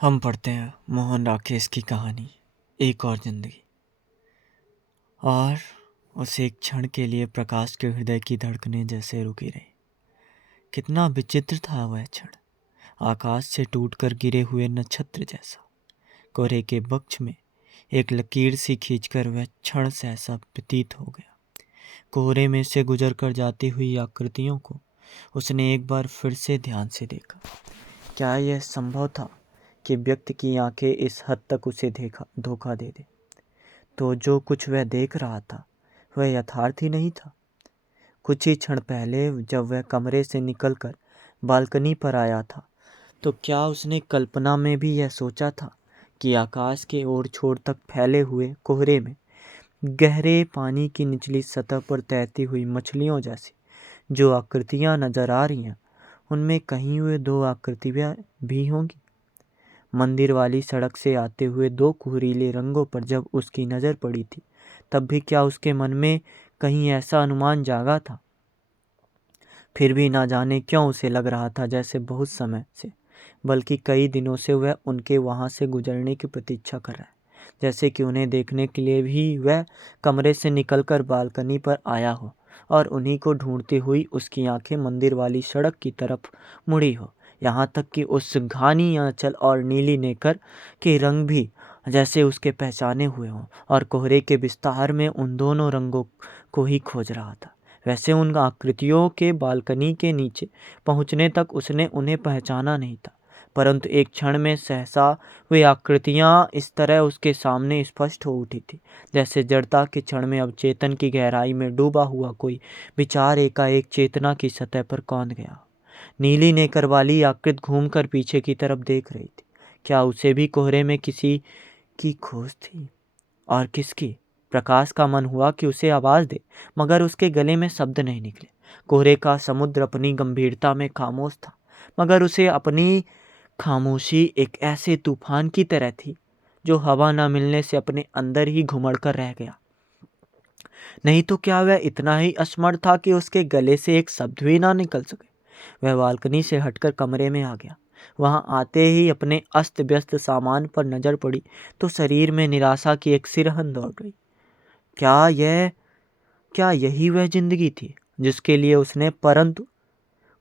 हम पढ़ते हैं मोहन राकेश की कहानी एक और जिंदगी। और उस एक क्षण के लिए प्रकाश के हृदय की धड़कनें जैसे रुकी रही। कितना विचित्र था वह क्षण, आकाश से टूटकर गिरे हुए नक्षत्र जैसा। कोहरे के वक्ष में एक लकीर सी खींचकर वह क्षण सहसा प्रतीत हो गया। कोहरे में से गुजर कर जाती हुई आकृतियों को उसने एक बार फिर से ध्यान से देखा। क्या यह संभव था कि व्यक्ति की आंखें इस हद तक उसे धोखा दे दे? तो जो कुछ वह देख रहा था वह यथार्थ ही नहीं था। कुछ ही क्षण पहले जब वह कमरे से निकलकर बालकनी पर आया था तो क्या उसने कल्पना में भी यह सोचा था कि आकाश के ओर छोर तक फैले हुए कोहरे में गहरे पानी की निचली सतह पर तैरती हुई मछलियों जैसी जो आकृतियां नजर आ रही हैं, उनमें कहीं वे दो आकृतियां भी होंगी। मंदिर वाली सड़क से आते हुए दो कुहरीले रंगों पर जब उसकी नज़र पड़ी थी तब भी क्या उसके मन में कहीं ऐसा अनुमान जागा था? फिर भी ना जाने क्यों उसे लग रहा था जैसे बहुत समय से, बल्कि कई दिनों से वह उनके वहाँ से गुजरने की प्रतीक्षा कर रहा है। जैसे कि उन्हें देखने के लिए भी वह कमरे से निकलकर बालकनी पर आया हो और उन्हीं को ढूंढती हुई उसकी आंखें मंदिर वाली सड़क की तरफ मुड़ी हो। यहाँ तक कि उस घानी आंचल और नीली नेकर के रंग भी जैसे उसके पहचाने हुए हों और कोहरे के विस्तार में उन दोनों रंगों को ही खोज रहा था। वैसे उन आकृतियों के बालकनी के नीचे पहुंचने तक उसने उन्हें पहचाना नहीं था, परंतु एक क्षण में सहसा वे आकृतियां इस तरह उसके सामने स्पष्ट हो उठी थी जैसे जड़ता के क्षण में अब चेतन की गहराई में डूबा हुआ कोई विचार एकाएक चेतना की सतह पर कौंध गया। नीली नेकर वाली आकृति घूमकर पीछे की तरफ देख रही थी। क्या उसे भी कोहरे में किसी की खोज थी? और किसकी? प्रकाश का मन हुआ कि उसे आवाज दे, मगर उसके गले में शब्द नहीं निकले। कोहरे का समुद्र अपनी गंभीरता में खामोश था, मगर उसे अपनी खामोशी एक ऐसे तूफान की तरह थी जो हवा न मिलने से अपने अंदर ही घुमड़ कर रह गया। नहीं तो क्या वह इतना ही असमर्थ था कि उसके गले से एक शब्द भी ना निकल सके? वह बालकनी से हटकर कमरे में आ गया। वहां आते ही अपने अस्त व्यस्त सामान पर नजर पड़ी तो शरीर में निराशा की एक सिरहन दौड़ गई। क्या क्या यही वह जिंदगी थी जिसके लिए उसने, परंतु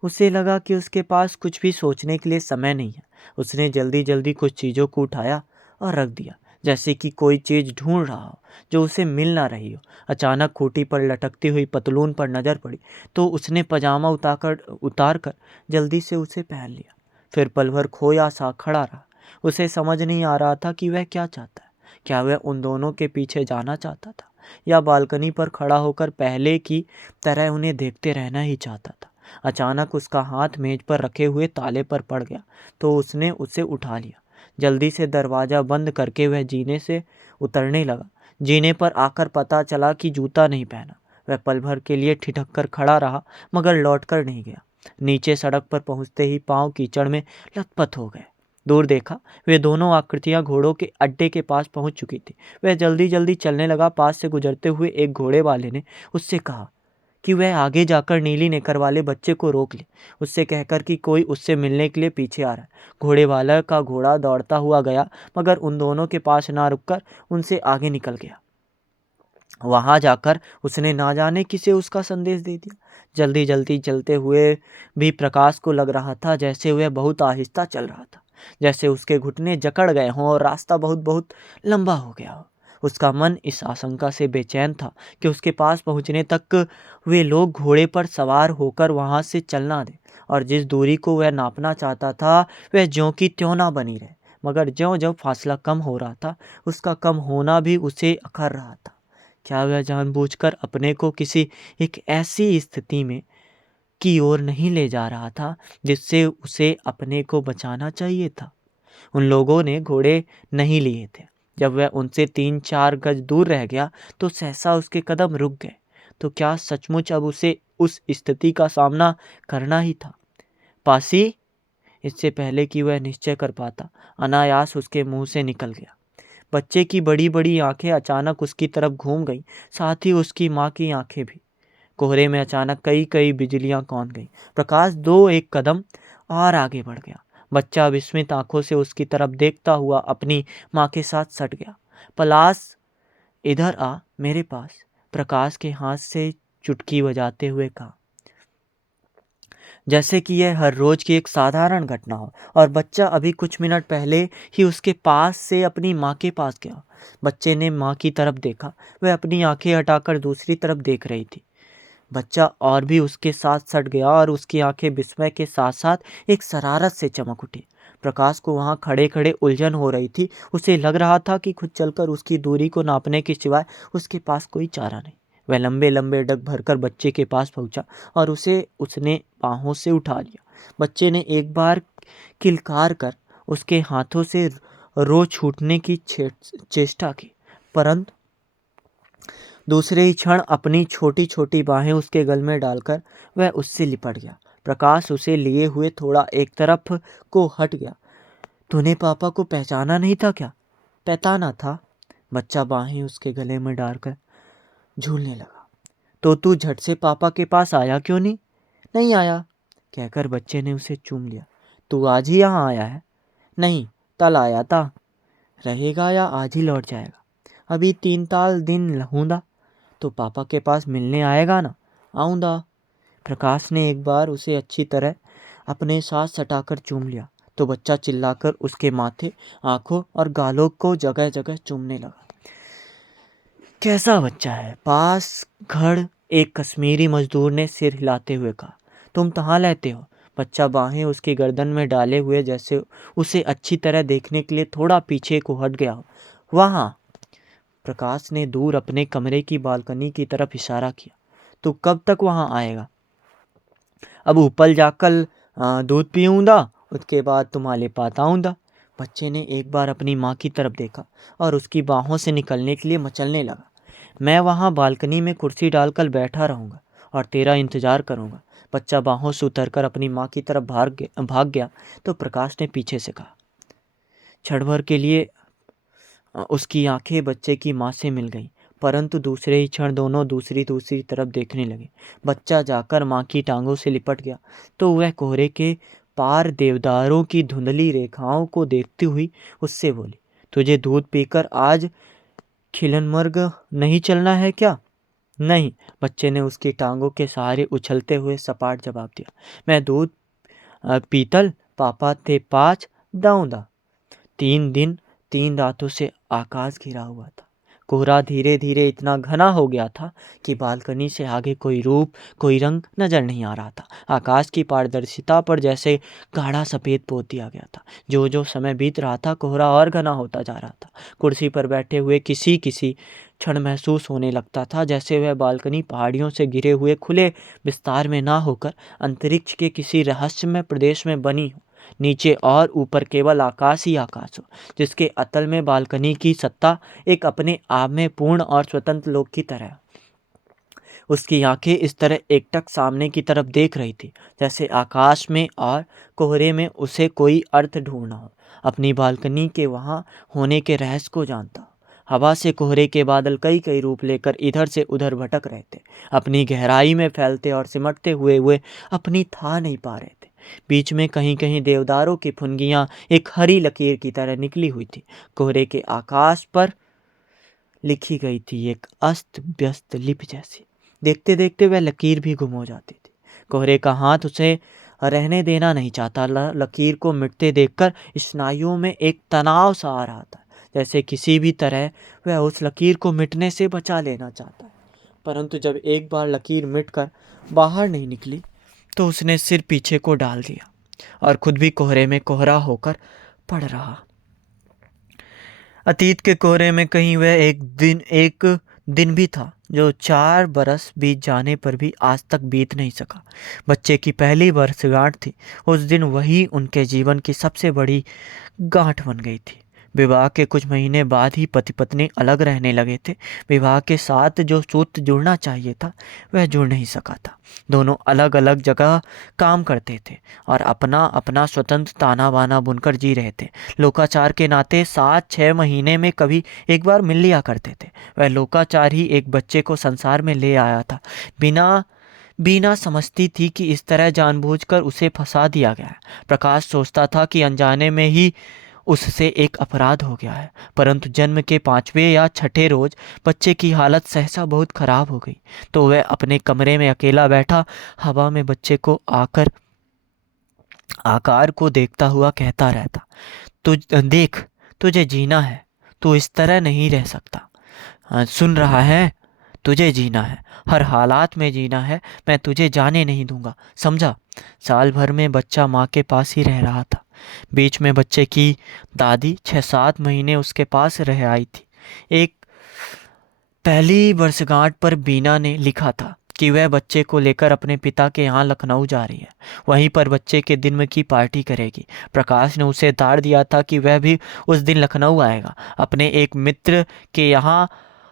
उसे लगा कि उसके पास कुछ भी सोचने के लिए समय नहीं है। उसने जल्दी जल्दी कुछ चीज़ों को उठाया और रख दिया, जैसे कि कोई चीज़ ढूंढ रहा हो जो उसे मिल ना रही हो। अचानक खूंटी पर लटकती हुई पतलून पर नज़र पड़ी तो उसने पजामा उतार कर जल्दी से उसे पहन लिया। फिर पल भर खोया सा खड़ा रहा। उसे समझ नहीं आ रहा था कि वह क्या चाहता है। क्या वह उन दोनों के पीछे जाना चाहता था या बालकनी पर खड़ा होकर पहले की तरह उन्हें देखते रहना ही चाहता था? अचानक उसका हाथ मेज पर रखे हुए ताले पर पड़ गया तो उसने उसे उठा लिया। जल्दी से दरवाजा बंद करके वह जीने से उतरने लगा। जीने पर आकर पता चला कि जूता नहीं पहना। वह पल भर के लिए ठिठक कर खड़ा रहा, मगर लौटकर नहीं गया। नीचे सड़क पर पहुंचते ही पांव कीचड़ में लथपथ हो गए। दूर देखा, वे दोनों आकृतियां घोड़ों के अड्डे के पास पहुंच चुकी थी। वह जल्दी जल्दी चलने लगा। पास से गुजरते हुए एक घोड़े वाले ने उससे कहा कि वह आगे जाकर नीली नेकर वाले बच्चे को रोक ले, उससे कहकर कि कोई उससे मिलने के लिए पीछे आ रहा है। घोड़े वाला का घोड़ा दौड़ता हुआ गया, मगर उन दोनों के पास ना रुककर उनसे आगे निकल गया। वहां जाकर उसने ना जाने किसे उसका संदेश दे दिया। जल्दी जल्दी चलते हुए भी प्रकाश को लग रहा था जैसे वह बहुत आहिस्ता चल रहा था, जैसे उसके घुटने जकड़ गए हों और रास्ता बहुत बहुत लंबा हो गया हो। उसका मन इस आशंका से बेचैन था कि उसके पास पहुंचने तक वे लोग घोड़े पर सवार होकर वहां से चलना दें, और जिस दूरी को वह नापना चाहता था वह ज्यों की त्यों ना बनी रहे। मगर ज्यों ज्यों फासला कम हो रहा था उसका कम होना भी उसे अखर रहा था। क्या वह जानबूझकर अपने को किसी एक ऐसी स्थिति में की ओर नहीं ले जा रहा था जिससे उसे अपने को बचाना चाहिए था? उन लोगों ने घोड़े नहीं लिए थे। जब वह उनसे 3-4 गज दूर रह गया तो सहसा उसके कदम रुक गए। तो क्या सचमुच अब उसे उस स्थिति का सामना करना ही था? पासी, इससे पहले कि वह निश्चय कर पाता, अनायास उसके मुंह से निकल गया। बच्चे की बड़ी बड़ी आंखें अचानक उसकी तरफ घूम गईं, साथ ही उसकी माँ की आंखें भी। कोहरे में अचानक कई कई बिजलियां कौंध गईं। प्रकाश 2-1 कदम और आगे बढ़ गया, बच्चा विस्मित आंखों से उसकी तरफ देखता हुआ अपनी माँ के साथ सट गया। पलाश, इधर आ मेरे पास, प्रकाश के हाथ से चुटकी बजाते हुए कहा, जैसे कि यह हर रोज की एक साधारण घटना हो। और बच्चा अभी कुछ मिनट पहले ही उसके पास से अपनी माँ के पास गया। बच्चे ने माँ की तरफ देखा। वह अपनी आंखें हटाकर दूसरी तरफ देख रही थी। बच्चा और भी उसके साथ सट गया और उसकी आंखें विस्मय के साथ साथ एक शरारत से चमक उठी। प्रकाश को वहां खड़े खड़े उलझन हो रही थी। उसे लग रहा था कि खुद चलकर उसकी दूरी को नापने के सिवाय उसके पास कोई चारा नहीं। वह लंबे लंबे डग भरकर बच्चे के पास पहुंचा और उसने बाहों से उठा लिया। बच्चे ने एक बार किलकार कर उसके हाथों से रो छूटने की चेष्टा की, परंतु दूसरे ही क्षण अपनी छोटी छोटी बाहें उसके गल में डालकर वह उससे लिपट गया। प्रकाश उसे लिए हुए थोड़ा एक तरफ को हट गया। तूने पापा को पहचाना नहीं था क्या? पहचाना था। बच्चा बाहें उसके गले में डालकर झूलने लगा। तो तू झट से पापा के पास आया क्यों नहीं? नहीं आया, कहकर बच्चे ने उसे चूम लिया। तू आज ही यहाँ आया है? नहीं, कल आया था। रहेगा या आज ही लौट जाएगा? अभी 3 दिन रहूंगा। तो पापा के पास मिलने आएगा ना? आऊंगा। प्रकाश ने एक बार उसे अच्छी तरह अपने साथ सटाकर चूम लिया तो बच्चा चिल्लाकर उसके माथे, आंखों और गालों को जगह जगह चूमने लगा। कैसा बच्चा है? पास खड़ एक कश्मीरी मजदूर ने सिर हिलाते हुए कहा। तुम कहाँ लेते हो? बच्चा बाहें उसकी गर्दन में डाले हुए जैसे उसे अच्छी तरह देखने के लिए थोड़ा पीछे को हट गया। वहाँ, प्रकाश ने दूर अपने कमरे की बालकनी की तरफ इशारा किया। तू कब तक वहां आएगा? अब ऊपर जाकर दूध पीऊंगा, उसके बाद तुम्हारे पास आऊंगा। बच्चे ने एक बार अपनी माँ की तरफ देखा और उसकी बाहों से निकलने के लिए मचलने लगा। मैं वहां बालकनी में कुर्सी डालकर बैठा रहूंगा और तेरा इंतजार करूंगा। बच्चा बाहों से उतरकर अपनी माँ की तरफ भाग गया तो प्रकाश ने पीछे से कहा। क्षण भर के लिए उसकी आंखें बच्चे की माँ से मिल गईं, परंतु दूसरे ही क्षण दोनों दूसरी तरफ देखने लगे। बच्चा जाकर माँ की टांगों से लिपट गया तो वह कोहरे के पार देवदारों की धुंधली रेखाओं को देखती हुई उससे बोली, तुझे दूध पीकर आज खिलनमर्ग नहीं चलना है क्या? नहीं, बच्चे ने उसकी टांगों के सहारे उछलते हुए सपाट जवाब दिया। मैं दूध पीतल पापा थे 5 दाऊंदा। 3 दिन 3 रातों से आकाश घिरा हुआ था। कोहरा धीरे धीरे इतना घना हो गया था कि बालकनी से आगे कोई रूप, कोई रंग नजर नहीं आ रहा था। आकाश की पारदर्शिता पर जैसे गाढ़ा सफेद पोत दिया गया था। जो जो समय बीत रहा था, कोहरा और घना होता जा रहा था। कुर्सी पर बैठे हुए किसी क्षण महसूस होने लगता था जैसे वह बालकनी पहाड़ियों से घिरे हुए खुले विस्तार में ना होकर अंतरिक्ष के किसी रहस्यमय प्रदेश में बनी हो। नीचे और ऊपर केवल आकाश ही आकाश हो, जिसके अतल में बालकनी की सत्ता एक अपने आप में पूर्ण और स्वतंत्र लोक की तरह। उसकी आंखें इस तरह एकटक सामने की तरफ देख रही थी जैसे आकाश में और कोहरे में उसे कोई अर्थ ढूंढना हो, अपनी बालकनी के वहां होने के रहस्य को जानता हो। हवा से कोहरे के बादल कई कई रूप लेकर इधर से उधर भटक रहे थे, अपनी गहराई में फैलते और सिमटते हुए अपनी था नहीं पा रहे थे। बीच में कहीं कहीं देवदारों की फुनगियां एक हरी लकीर की तरह निकली हुई थी। कोहरे के आकाश पर लिखी गई थी एक अस्त व्यस्त लिपि जैसी। देखते देखते वह लकीर भी गुम हो जाती थी। कोहरे का हाथ उसे रहने देना नहीं चाहता। लकीर को मिटते देखकर स्नायुओं में एक तनाव सा आ रहा था, जैसे किसी भी तरह वह उस लकीर को मिटने से बचा लेना चाहता है। परंतु जब एक बार लकीर मिटकर बाहर नहीं निकली तो उसने सिर पीछे को डाल दिया और खुद भी कोहरे में कोहरा होकर पड़ रहा। अतीत के कोहरे में कहीं वह एक दिन भी था जो 4 बरस बीत जाने पर भी आज तक बीत नहीं सका। बच्चे की पहली वर्षगांठ थी। उस दिन वही उनके जीवन की सबसे बड़ी गांठ बन गई थी। विवाह के कुछ महीने बाद ही पति पत्नी अलग रहने लगे थे। विवाह के साथ जो सूत्र जुड़ना चाहिए था वह जुड़ नहीं सका था। दोनों अलग अलग जगह काम करते थे और अपना अपना स्वतंत्र ताना बाना बुनकर जी रहे थे। लोकाचार के नाते 7-6 महीने में कभी एक बार मिल लिया करते थे। वह लोकाचार ही एक बच्चे को संसार में ले आया था। बिना बीना समझती थी कि इस तरह जानबूझकर उसे फंसा दिया गया है। प्रकाश सोचता था कि अनजाने में ही उससे एक अपराध हो गया है, परंतु जन्म के 5वें या 6ठे रोज बच्चे की हालत सहसा बहुत खराब हो गई। तो वह अपने कमरे में अकेला बैठा हवा में बच्चे को आकार को देखता हुआ कहता रहता, तुझ देख, तुझे जीना है, तू इस तरह नहीं रह सकता। सुन रहा है, तुझे जीना है, हर हालात में जीना है, मैं तुझे जाने नहीं दूंगा, समझा। साल भर में बच्चा माँ के पास ही रह रहा था। बीच में बच्चे की दादी 6-7 महीने उसके पास रह आई थी। एक पहली वर्षगांठ पर बीना ने लिखा था कि वह बच्चे को लेकर अपने पिता के यहाँ लखनऊ जा रही है, वहीं पर बच्चे के दिन की पार्टी करेगी। प्रकाश ने उसे ताड़ दिया था कि वह भी उस दिन लखनऊ आएगा। अपने एक मित्र के यहाँ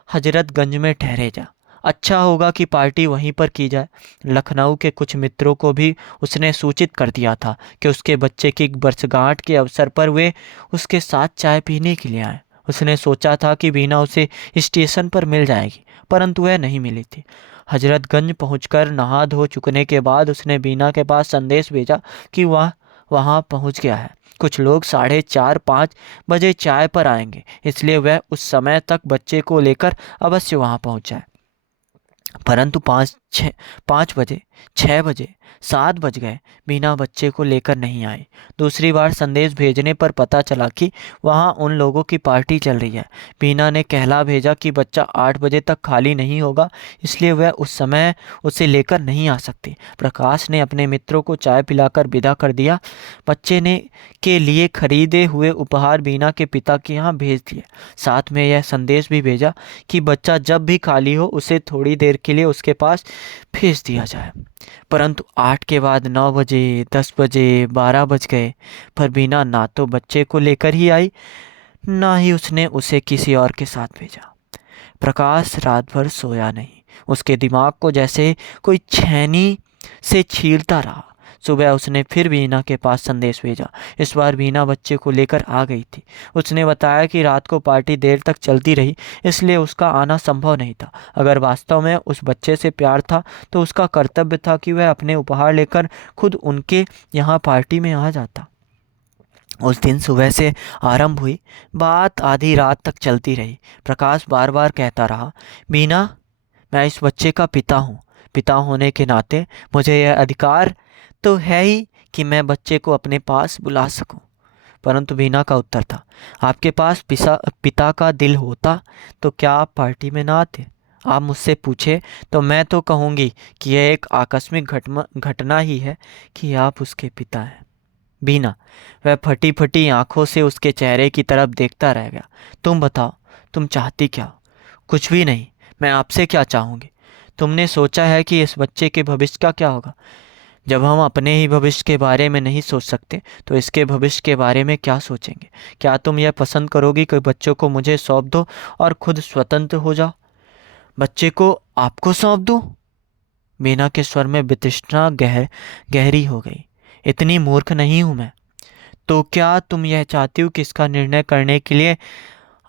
हजरतगंज में ठहरे जा, अच्छा होगा कि पार्टी वहीं पर की जाए। लखनऊ के कुछ मित्रों को भी उसने सूचित कर दिया था कि उसके बच्चे की वर्षगांठ के अवसर पर वे उसके साथ चाय पीने के लिए आए। उसने सोचा था कि बीना उसे स्टेशन पर मिल जाएगी, परंतु वह नहीं मिली थी। हजरतगंज पहुंचकर नहा धो चुकने के बाद उसने बीना के पास संदेश भेजा कि वह वहां पहुंच गया है। कुछ लोग 4:30-5 बजे चाय पर आएंगे, इसलिए वह उस समय तक बच्चे को लेकर अवश्य वहां पहुंच जाए। परंतु 5 बजे, 6 बजे, 7 बज गए, बीना बच्चे को लेकर नहीं आई। दूसरी बार संदेश भेजने पर पता चला कि वहां उन लोगों की पार्टी चल रही है। बीना ने कहला भेजा कि बच्चा 8 बजे तक खाली नहीं होगा, इसलिए वह उस समय उसे लेकर नहीं आ सकती। प्रकाश ने अपने मित्रों को चाय पिलाकर विदा कर दिया। बच्चे ने के लिए खरीदे हुए उपहार बीना के पिता के यहाँ भेज दिए। साथ में यह संदेश भी भेजा कि बच्चा जब भी खाली हो उसे थोड़ी देर के लिए उसके पास भेज दिया जाए। परंतु 8 के बाद 9 बजे, 10 बजे, 12 बज गए, पर बीना ना तो बच्चे को लेकर ही आई, ना ही उसने उसे किसी और के साथ भेजा। प्रकाश रात भर सोया नहीं, उसके दिमाग को जैसे कोई छेनी से छीलता रहा। सुबह उसने फिर बीना के पास संदेश भेजा। इस बार बीना बच्चे को लेकर आ गई थी। उसने बताया कि रात को पार्टी देर तक चलती रही, इसलिए उसका आना संभव नहीं था। अगर वास्तव में उस बच्चे से प्यार था तो उसका कर्तव्य था कि वह अपने उपहार लेकर खुद उनके यहाँ पार्टी में आ जाता। उस दिन सुबह से आरंभ हुई बात आधी रात तक चलती रही। प्रकाश बार बार कहता रहा, बीना, मैं इस बच्चे का पिता हूँ। पिता होने के नाते मुझे यह अधिकार तो है ही कि मैं बच्चे को अपने पास बुला सकूं। परंतु बीना का उत्तर था, आपके पास पिता का दिल होता तो क्या आप पार्टी में ना आते? आप मुझसे पूछे तो मैं तो कहूँगी कि यह एक आकस्मिक घटना ही है कि आप उसके पिता हैं। बीना, वह फटी फटी आंखों से उसके चेहरे की तरफ देखता रह गया। तुम बताओ, तुम चाहती क्या? कुछ भी नहीं। मैं आपसे क्या चाहूँगी? तुमने सोचा है कि इस बच्चे के भविष्य का क्या होगा? जब हम अपने ही भविष्य के बारे में नहीं सोच सकते तो इसके भविष्य के बारे में क्या सोचेंगे? क्या तुम यह पसंद करोगी कि बच्चों को मुझे सौंप दो और खुद स्वतंत्र हो जाओ? बच्चे को आपको सौंप दूं? बीना के स्वर में वितृष्णा गहरी हो गई। इतनी मूर्ख नहीं हूं मैं। तो क्या तुम यह चाहती हो कि इसका निर्णय करने के लिए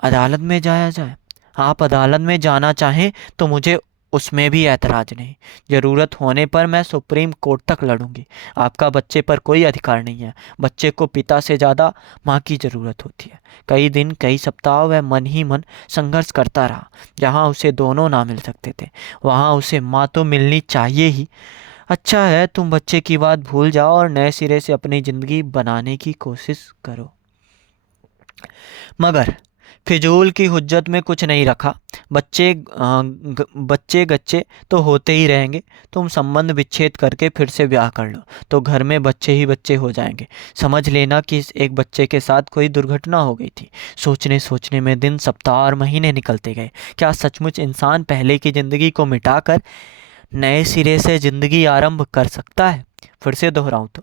अदालत में जाया जाए? आप अदालत में जाना चाहें तो मुझे उसमें भी ऐतराज नहीं। ज़रूरत होने पर मैं सुप्रीम कोर्ट तक लड़ूंगी। आपका बच्चे पर कोई अधिकार नहीं है। बच्चे को पिता से ज़्यादा माँ की ज़रूरत होती है। कई दिन, कई सप्ताह वह मन ही मन संघर्ष करता रहा। जहाँ उसे दोनों ना मिल सकते थे, वहाँ उसे माँ तो मिलनी चाहिए ही। अच्छा है, तुम बच्चे की बात भूल जाओ और नए सिरे से अपनी ज़िंदगी बनाने की कोशिश करो। मगर फिजूल की हुज्जत में कुछ नहीं रखा। बच्चे गच्चे तो होते ही रहेंगे। तुम संबंध विच्छेद करके फिर से ब्याह कर लो तो घर में बच्चे ही बच्चे हो जाएंगे। समझ लेना कि इस एक बच्चे के साथ कोई दुर्घटना हो गई थी। सोचने सोचने में दिन, सप्ताह और महीने निकलते गए। क्या सचमुच इंसान पहले की ज़िंदगी को मिटाकर नए सिरे से ज़िंदगी आरंभ कर सकता है? फिर से दोहराऊं तो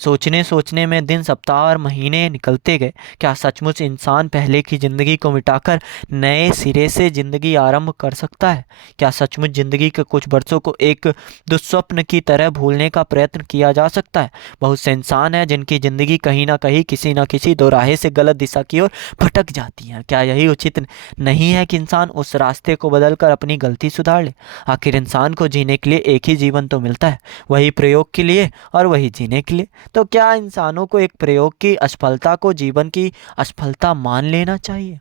सोचने सोचने में दिन, सप्ताह और महीने निकलते गए। क्या सचमुच इंसान पहले की जिंदगी को मिटाकर नए सिरे से जिंदगी आरंभ कर सकता है? क्या सचमुच जिंदगी के कुछ वर्षों को एक दुस्वप्न की तरह भूलने का प्रयत्न किया जा सकता है? बहुत से इंसान हैं जिनकी जिंदगी कहीं ना कहीं किसी न किसी दोराहे से गलत दिशा की ओर भटक जाती है। क्या यही उचित नहीं है कि इंसान उस रास्ते को बदलकर अपनी गलती सुधार ले? आखिर इंसान को जीने के लिए एक ही जीवन तो मिलता है, वही प्रयोग के लिए और वही जीने के लिए। तो क्या इंसानों को एक प्रयोग की असफलता को जीवन की असफलता मान लेना चाहिए?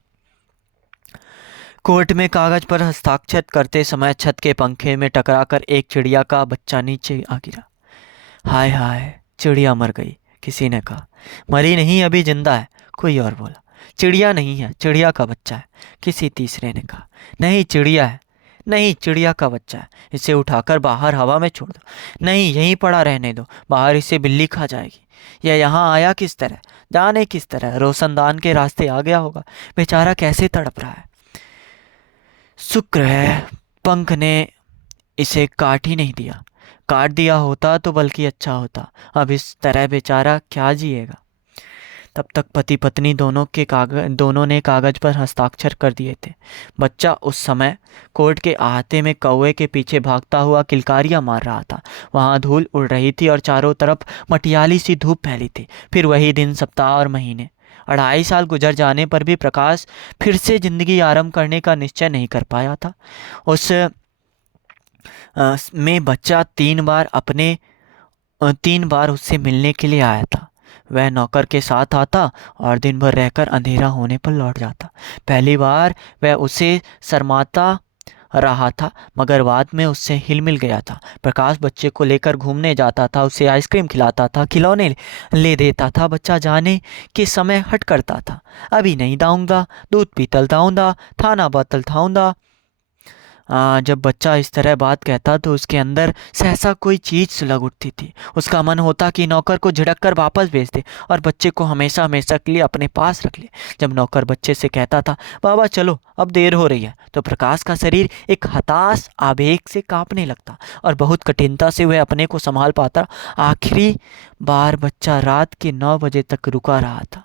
कोर्ट में कागज पर हस्ताक्षर करते समय छत के पंखे में टकराकर एक चिड़िया का बच्चा नीचे आ गिरा। हाय हाय, चिड़िया मर गई, किसी ने कहा। मरी नहीं, अभी जिंदा है, कोई और बोला। चिड़िया नहीं है, चिड़िया का बच्चा है, किसी तीसरे ने कहा। नहीं, चिड़िया है। नहीं, चिड़िया का बच्चा है, इसे उठाकर बाहर हवा में छोड़ दो। नहीं, यहीं पड़ा रहने दो, बाहर इसे बिल्ली खा जाएगी। यह यहाँ आया किस तरह, जाने किस तरह, रोशनदान के रास्ते आ गया होगा। बेचारा कैसे तड़प रहा है। शुक्र है पंख ने इसे काट ही नहीं दिया। काट दिया होता तो बल्कि अच्छा होता। अब इस तरह बेचारा क्या जिएगा। तब तक पति पत्नी दोनों ने कागज पर हस्ताक्षर कर दिए थे। बच्चा उस समय कोर्ट के अहाते में कौवे के पीछे भागता हुआ किलकारियां मार रहा था। वहां धूल उड़ रही थी और चारों तरफ मटियाली सी धूप फैली थी। फिर वही दिन, सप्ताह और महीने। 2.5 साल गुजर जाने पर भी प्रकाश फिर से जिंदगी आरंभ करने का निश्चय नहीं कर पाया था। उस में बच्चा 3 बार उससे मिलने के लिए आया था। वह नौकर के साथ आता और दिन भर रहकर अंधेरा होने पर लौट जाता। पहली बार वह उसे शर्माता रहा था, मगर बाद में उससे हिल मिल गया था। प्रकाश बच्चे को लेकर घूमने जाता था, उसे आइसक्रीम खिलाता था, खिलौने ले देता था। बच्चा जाने के समय हट करता था। अभी नहीं दाऊंगा, दूध पीतल दाऊंगा, थाना बोतल थाऊंगा। जब बच्चा इस तरह बात कहता तो उसके अंदर सहसा कोई चीज़ सुलग उठती थी। उसका मन होता कि नौकर को झिड़क कर वापस भेज दे और बच्चे को हमेशा हमेशा के लिए अपने पास रख ले। जब नौकर बच्चे से कहता था, बाबा चलो अब देर हो रही है, तो प्रकाश का शरीर एक हताश आवेग से कांपने लगता और बहुत कठिनता से वह अपने को संभाल पाता। आखिरी बार बच्चा रात के 9 बजे तक रुका रहा था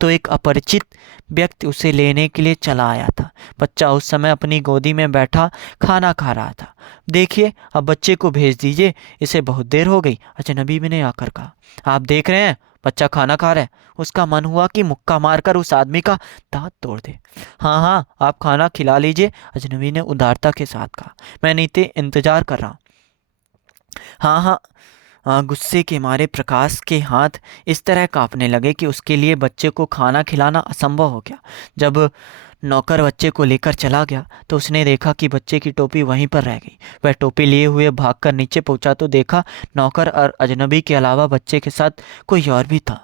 तो एक अपरिचित व्यक्ति उसे लेने के लिए चला आया था। बच्चा उस समय अपनी गोदी में बैठा खाना खा रहा था। देखिए, अब बच्चे को भेज दीजिए, इसे बहुत देर हो गई, अजनबी ने आकर कहा। आप देख रहे हैं, बच्चा खाना खा रहा है। उसका मन हुआ कि मुक्का मारकर उस आदमी का दांत तोड़ दे। हाँ हाँ, आप खाना खिला लीजिए, अजनबी ने उदारता के साथ कहा। मैं नीचे इंतजार कर रहा हूँ। हाँ हाँ। गुस्से के मारे प्रकाश के हाथ इस तरह कांपने लगे कि उसके लिए बच्चे को खाना खिलाना असंभव हो गया। जब नौकर बच्चे को लेकर चला गया तो उसने देखा कि बच्चे की टोपी वहीं पर रह गई। वह टोपी लिए हुए भागकर नीचे पहुंचा तो देखा नौकर और अजनबी के अलावा बच्चे के साथ कोई और भी था,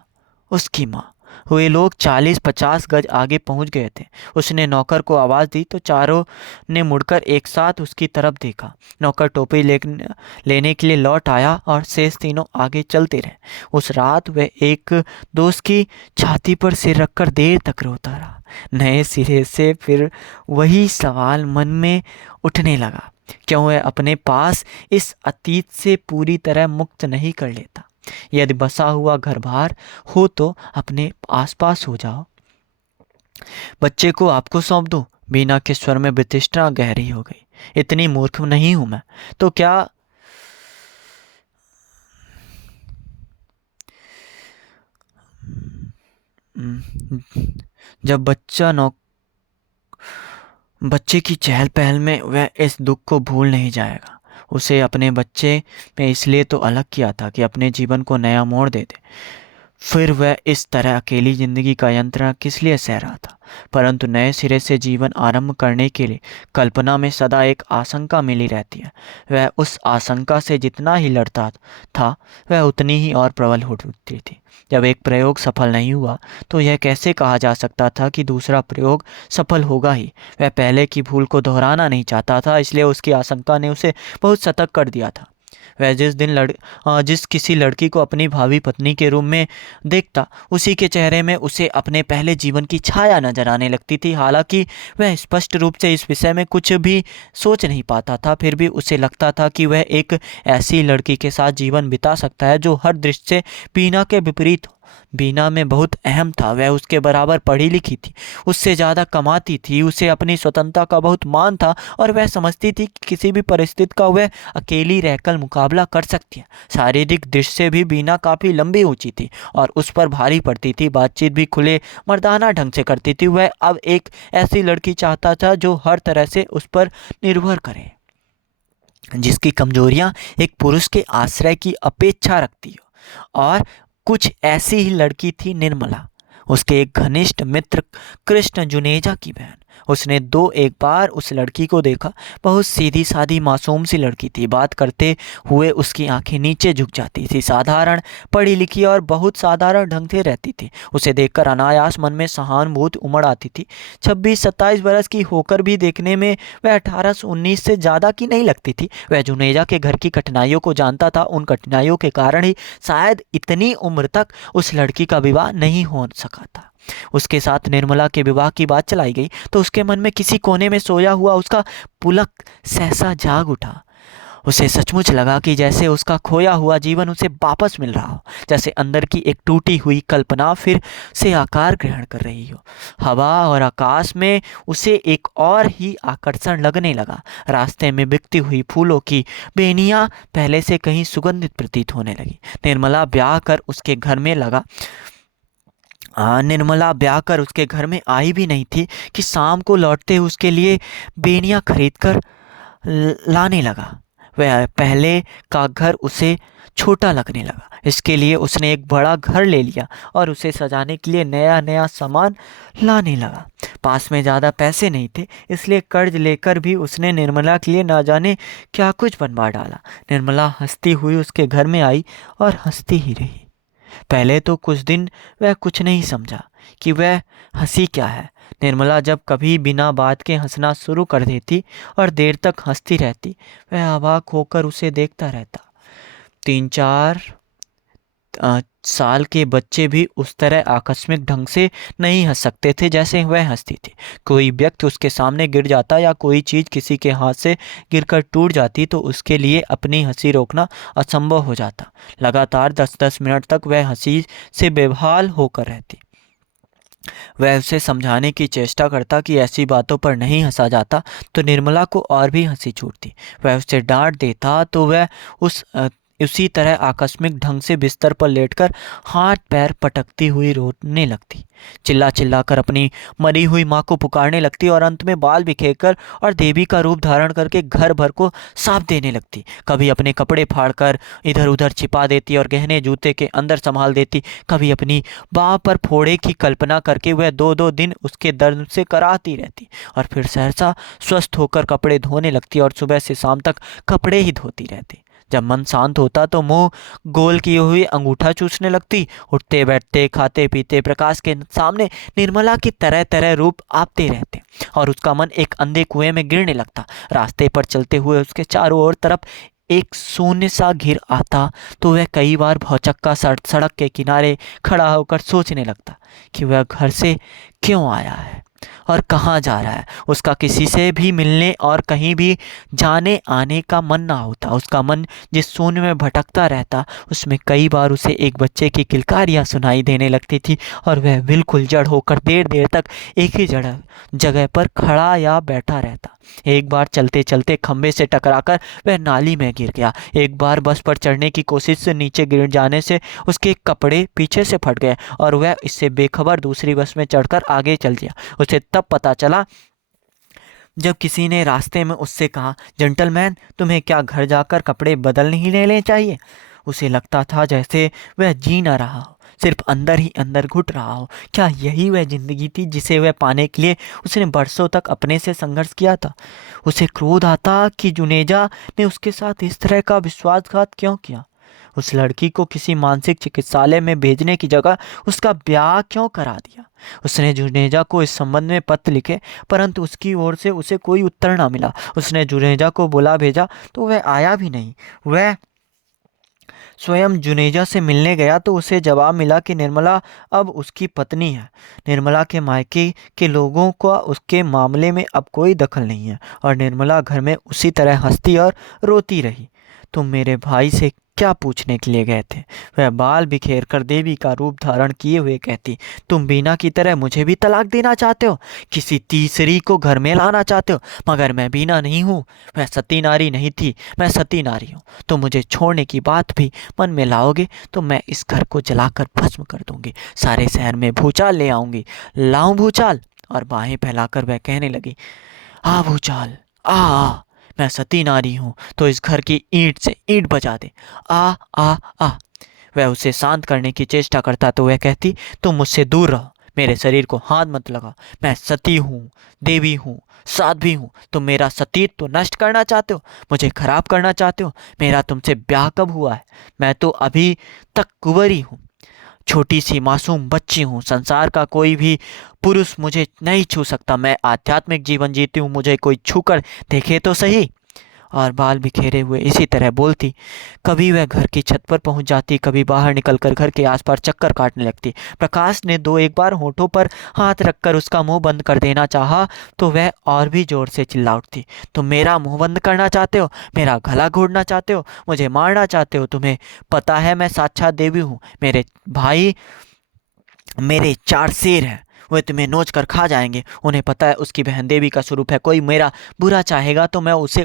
उसकी माँ। वे लोग 40-50 गज आगे पहुंच गए थे। उसने नौकर को आवाज़ दी तो चारों ने मुड़कर एक साथ उसकी तरफ देखा। नौकर टोपी लेने के लिए लौट आया और शेष तीनों आगे चलते रहे। उस रात वह एक दोस्त की छाती पर सिर रखकर देर तक रोता रहा। नए सिरे से फिर वही सवाल मन में उठने लगा, क्यों वह अपने पास इस अतीत से पूरी तरह मुक्त नहीं कर लेता। यदि बसा हुआ घर बाहर हो तो अपने आसपास हो जाओ। बच्चे को आपको सौंप दूं? बीना के स्वर में वितृष्णा गहरी हो गई। इतनी मूर्ख नहीं हूं मैं, तो क्या जब बच्चे की चहल पहल में वह इस दुख को भूल नहीं जाएगा। उसे अपने बच्चे में इसलिए तो अलग किया था कि अपने जीवन को नया मोड़ दे दे। फिर वह इस तरह अकेली जिंदगी का यंत्रणा किस लिए सह रहा था? परंतु नए सिरे से जीवन आरंभ करने के लिए कल्पना में सदा एक आशंका मिली रहती है। वह उस आशंका से जितना ही लड़ता था वह उतनी ही और प्रबल हो उठती थी। जब एक प्रयोग सफल नहीं हुआ तो यह कैसे कहा जा सकता था कि दूसरा प्रयोग सफल होगा ही। वह पहले की भूल को दोहराना नहीं चाहता था, इसलिए उसकी आशंका ने उसे बहुत सतर्क कर दिया था। वह जिस किसी लड़की को अपनी भावी पत्नी के रूप में देखता, उसी के चेहरे में उसे अपने पहले जीवन की छाया नजर आने लगती थी। हालांकि वह स्पष्ट रूप से इस विषय में कुछ भी सोच नहीं पाता था, फिर भी उसे लगता था कि वह एक ऐसी लड़की के साथ जीवन बिता सकता है जो हर दृष्टि से बीना के विपरीत हो। बीना में बहुत अहम था, वह उसके बराबर पढ़ी लिखी थी, उससे ज़्यादा कमाती थी, उसे अपनी स्वतंत्रता का बहुत मान था और वह समझती थी कि किसी भी परिस्थिति का वह अकेली रहकर मुकाबला कर सकती है। शारीरिक दृष्टि से भी बीना काफ़ी लंबी ऊंची थी और उस पर भारी पड़ती थी। बातचीत भी खुले मर्दाना ढंग से करती थी। वह अब एक ऐसी लड़की चाहता था जो हर तरह से उस पर निर्भर करे, जिसकी कमजोरियां एक पुरुष के आश्रय की अपेक्षा रखती हो। और कुछ ऐसी ही लड़की थी निर्मला, उसके एक घनिष्ठ मित्र कृष्ण जुनेजा की बहन। उसने एक बार उस लड़की को देखा। बहुत सीधी सादी मासूम सी लड़की थी। बात करते हुए उसकी आंखें नीचे झुक जाती थी। साधारण पढ़ी लिखी और बहुत साधारण ढंग से रहती थी। उसे देखकर अनायास मन में सहानुभूति उमड़ आती थी। 26-27 बरस की होकर भी देखने में वह 18 से 19 से ज़्यादा की नहीं लगती थी। वह जुनेजा के घर की कठिनाइयों को जानता था। उन कठिनाइयों के कारण ही शायद इतनी उम्र तक उस लड़की का विवाह नहीं हो सका था। उसके साथ निर्मला के विवाह की बात चलाई गई तो उसके मन में किसी कोने में सोया हुआ उसका पुलक सहसा जाग उठा। उसे सचमुच लगा कि जैसे उसका खोया हुआ जीवन उसे वापस मिल रहा हो, जैसे अंदर की एक टूटी हुई कल्पना फिर से आकार ग्रहण कर रही हो। हवा और आकाश में उसे एक और ही आकर्षण लगने लगा। रास्ते में बिकती हुई फूलों की बेनियां पहले से कहीं सुगंधित प्रतीत होने लगी। निर्मला ब्याह कर उसके घर में आई भी नहीं थी कि शाम को लौटते उसके लिए बेनियां खरीद कर लाने लगा। वह पहले का घर उसे छोटा लगने लगा। इसके लिए उसने एक बड़ा घर ले लिया और उसे सजाने के लिए नया नया सामान लाने लगा। पास में ज़्यादा पैसे नहीं थे, इसलिए कर्ज लेकर भी उसने निर्मला के लिए ना जाने क्या कुछ बनवा डाला। निर्मला हंसती हुई उसके घर में आई और हंसती ही रही। पहले तो कुछ दिन वह कुछ नहीं समझा कि वह हंसी क्या है। निर्मला जब कभी बिना बात के हंसना शुरू कर देती और देर तक हंसती रहती, वह अवाक होकर उसे देखता रहता। 3-4 साल के बच्चे भी उस तरह आकस्मिक ढंग से नहीं हंस सकते थे जैसे वह हंसती थी। कोई व्यक्ति उसके सामने गिर जाता या कोई चीज़ किसी के हाथ से गिरकर टूट जाती तो उसके लिए अपनी हंसी रोकना असंभव हो जाता। लगातार 10-10 मिनट तक वह हंसी से बेहाल होकर रहती। वह उसे समझाने की चेष्टा करता कि ऐसी बातों पर नहीं हंसा जाता, तो निर्मला को और भी हंसी छूटती। वह उसे डांट देता तो वह उसी तरह आकस्मिक ढंग से बिस्तर पर लेटकर हाथ पैर पटकती हुई रोने लगती। चिल्ला चिल्ला कर अपनी मरी हुई माँ को पुकारने लगती और अंत में बाल बिखेरकर और देवी का रूप धारण करके घर भर को साफ देने लगती। कभी अपने कपड़े फाड़कर इधर उधर छिपा देती और गहने जूते के अंदर संभाल देती। कभी अपनी बाह पर फोड़े की कल्पना करके वह 2-2 दिन उसके दर्द से कराती रहती और फिर सहसा स्वस्थ होकर कपड़े धोने लगती और सुबह से शाम तक कपड़े ही धोती रहती। जब मन शांत होता तो मुंह गोल किए हुए अंगूठा चूसने लगती। उठते बैठते खाते पीते प्रकाश के सामने निर्मला की तरह तरह रूप आपते रहते और उसका मन एक अंधे कुएं में गिरने लगता। रास्ते पर चलते हुए उसके चारों ओर तरफ एक शून्य सा घिर आता तो वह कई बार भौचक्का सड़क के किनारे खड़ा होकर सोचने लगता कि वह घर से क्यों आया है और कहाँ जा रहा है। उसका किसी से भी मिलने और कहीं भी जाने आने का मन ना होता। उसका मन जिस शून्य में भटकता रहता, उसमें कई बार उसे एक बच्चे की किलकारियाँ सुनाई देने लगती थी और वह बिल्कुल जड़ होकर देर देर तक एक ही जगह पर खड़ा या बैठा रहता। एक बार चलते चलते खंबे से टकराकर वह नाली में गिर गया। एक बार बस पर चढ़ने की कोशिश से नीचे गिर जाने से उसके कपड़े पीछे से फट गए और वह इससे बेखबर दूसरी बस में चढ़कर आगे चल दिया। उसे तब पता चला जब किसी ने रास्ते में उससे कहा, जेंटलमैन, तुम्हें क्या घर जाकर कपड़े बदल नहीं लेने चाहिए? उसे लगता था जैसे वह जी ना रहा हो, सिर्फ अंदर ही अंदर घुट रहा हो। क्या यही वह जिंदगी थी जिसे वह पाने के लिए उसने बरसों तक अपने से संघर्ष किया था? उसे क्रोध आता कि जुनेजा ने उसके साथ इस तरह का विश्वासघात क्यों किया। उस लड़की को किसी मानसिक चिकित्सालय में भेजने की जगह उसका ब्याह क्यों करा दिया। उसने जुनेजा को इस संबंध में पत्र लिखे, परंतु उसकी ओर से उसे कोई उत्तर ना मिला। उसने जुनेजा को बुला भेजा तो वह आया भी नहीं। वह स्वयं जुनेजा से मिलने गया तो उसे जवाब मिला कि निर्मला अब उसकी पत्नी है। निर्मला के मायके के लोगों को उसके मामले में अब कोई दखल नहीं है और निर्मला घर में उसी तरह हंसती और रोती रही। तुम मेरे भाई से क्या पूछने के लिए गए थे? वह बाल बिखेर कर देवी का रूप धारण किए हुए कहती, तुम बीना की तरह मुझे भी तलाक देना चाहते हो, किसी तीसरी को घर में लाना चाहते हो, मगर मैं बीना नहीं हूँ। वह सती नारी नहीं थी, मैं सती नारी हूँ। तो मुझे छोड़ने की बात भी मन में लाओगे तो मैं इस घर को जलाकर भस्म कर दूंगी, सारे शहर में भूचाल ले आऊंगी। लाऊं भूचाल? और बाहें फैलाकर वह कहने लगी, आ भूचाल आ, मैं सती नारी हूं तो इस घर की ईंट से ईंट बजा दे। आ आ आ। वह उसे शांत करने की चेष्टा करता तो वह कहती, तुम मुझसे दूर रहो, मेरे शरीर को हाथ मत लगा, मैं सती हूँ, देवी हूँ, साध्वी हूँ। तुम मेरा सतीत्व तो नष्ट करना चाहते हो, मुझे खराब करना चाहते हो। मेरा तुमसे ब्याह कब हुआ है? मैं तो अभी तक कुंवारी हूँ, छोटी सी मासूम बच्ची हूँ। संसार का कोई भी पुरुष मुझे नहीं छू सकता। मैं आध्यात्मिक जीवन जीती हूँ, मुझे कोई छूकर देखे तो सही। और बाल बिखेरे हुए इसी तरह बोलती, कभी वह घर की छत पर पहुंच जाती, कभी बाहर निकलकर घर के आसपास चक्कर काटने लगती। प्रकाश ने दो एक बार होठों पर हाथ रखकर उसका मुंह बंद कर देना चाहा तो वह और भी जोर से चिल्ला उठती, तुम मेरा मुंह बंद करना चाहते हो, मेरा गला घोटना चाहते हो, मुझे मारना चाहते हो। तुम्हें पता है मैं साक्षात देवी हूँ। मेरे भाई, मेरे चार शेर हैं, वे तुम्हें नोच कर खा जाएंगे। उन्हें पता है उसकी बहन देवी का स्वरूप है, कोई मेरा बुरा चाहेगा तो मैं उसे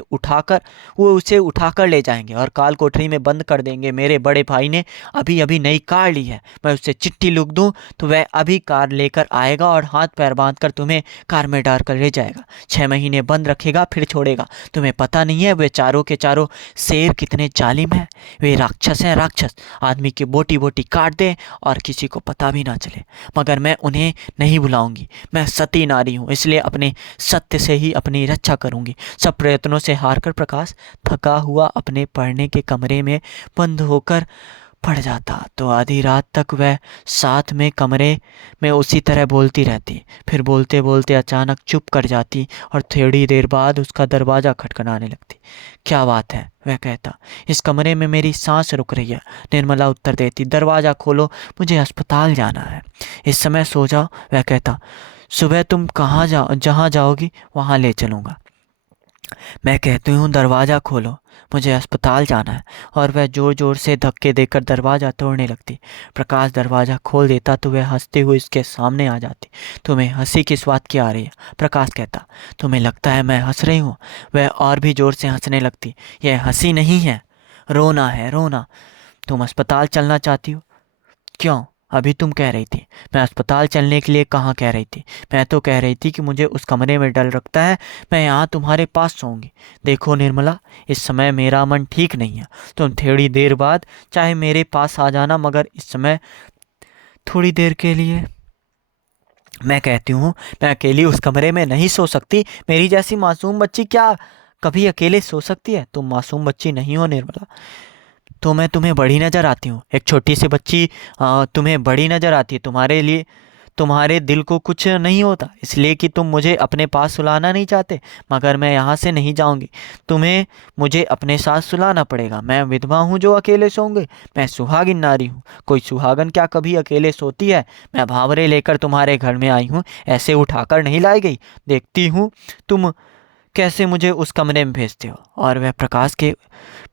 उठाकर ले जाएंगे और काल कोठरी में बंद कर देंगे। मेरे बड़े भाई ने अभी अभी नई कार ली है, मैं उससे चिट्ठी लिख दूं तो वह अभी कार लेकर आएगा और हाथ पैर बांध कर तुम्हें कार में डाल कर ले जाएगा। 6 महीने बंद रखेगा फिर छोड़ेगा। तुम्हें पता नहीं है वे चारों के चारों शेर कितने जालिम हैं। वे राक्षस हैं, राक्षस। आदमी की बोटी बोटी काट दें और किसी को पता भी ना चले। मगर मैं उन्हें नहीं बुलाऊंगी। मैं सती नारी हूँ, इसलिए अपने सत्य से ही अपनी रक्षा करूंगी। सब प्रयत्नों से हारकर प्रकाश थका हुआ अपने पढ़ने के कमरे में बंद होकर पड़ जाता तो आधी रात तक वह साथ में कमरे में उसी तरह बोलती रहती। फिर बोलते बोलते अचानक चुप कर जाती और थोड़ी देर बाद उसका दरवाज़ा खटखटाने लगती। क्या बात है? वह कहता। इस कमरे में मेरी सांस रुक रही है। निर्मला उत्तर देती, दरवाज़ा खोलो, मुझे अस्पताल जाना है। इस समय सो जाओ। वह कहता, सुबह तुम जहाँ जाओगी वहाँ ले चलूँगा। मैं कहती हूँ दरवाज़ा खोलो, मुझे अस्पताल जाना है। और वह जोर जोर से धक्के देकर दरवाज़ा तोड़ने लगती। प्रकाश दरवाज़ा खोल देता तो वह हंसते हुए इसके सामने आ जाती। तुम्हें हंसी किस बात की आ रही है? प्रकाश कहता। तुम्हें लगता है मैं हंस रही हूँ? वह और भी जोर से हंसने लगती। यह हंसी नहीं है, रोना है, रोना। तुम अस्पताल चलना चाहती हो? क्यों? अभी तुम कह रही थी। मैं अस्पताल चलने के लिए कहाँ कह रही थी? मैं तो कह रही थी कि मुझे उस कमरे में डर लगता है, मैं यहाँ तुम्हारे पास सोऊंगी। देखो निर्मला, इस समय मेरा मन ठीक नहीं है। तुम थोड़ी देर बाद चाहे मेरे पास आ जाना, मगर इस समय थोड़ी देर के लिए। मैं कहती हूँ मैं अकेली उस कमरे में नहीं सो सकती। मेरी जैसी मासूम बच्ची क्या कभी अकेले सो सकती है? तुम मासूम बच्ची नहीं हो निर्मला, तो मैं तुम्हें बड़ी नज़र आती हूँ। एक छोटी सी बच्ची तुम्हें बड़ी नज़र आती है। तुम्हारे लिए, तुम्हारे दिल को कुछ नहीं होता, इसलिए कि तुम मुझे अपने पास सुलाना नहीं चाहते। मगर मैं यहाँ से नहीं जाऊँगी, तुम्हें मुझे अपने साथ सुलाना पड़ेगा। मैं विधवा हूँ जो अकेले सोऊंगी? मैं सुहागिन नारी हूँ। कोई सुहागन क्या कभी अकेले सोती है? मैं भावरे लेकर तुम्हारे घर में आई हूँ, ऐसे उठाकर नहीं लाई गई। देखती हूँ तुम कैसे मुझे उस कमरे में भेजते हो। और वह प्रकाश के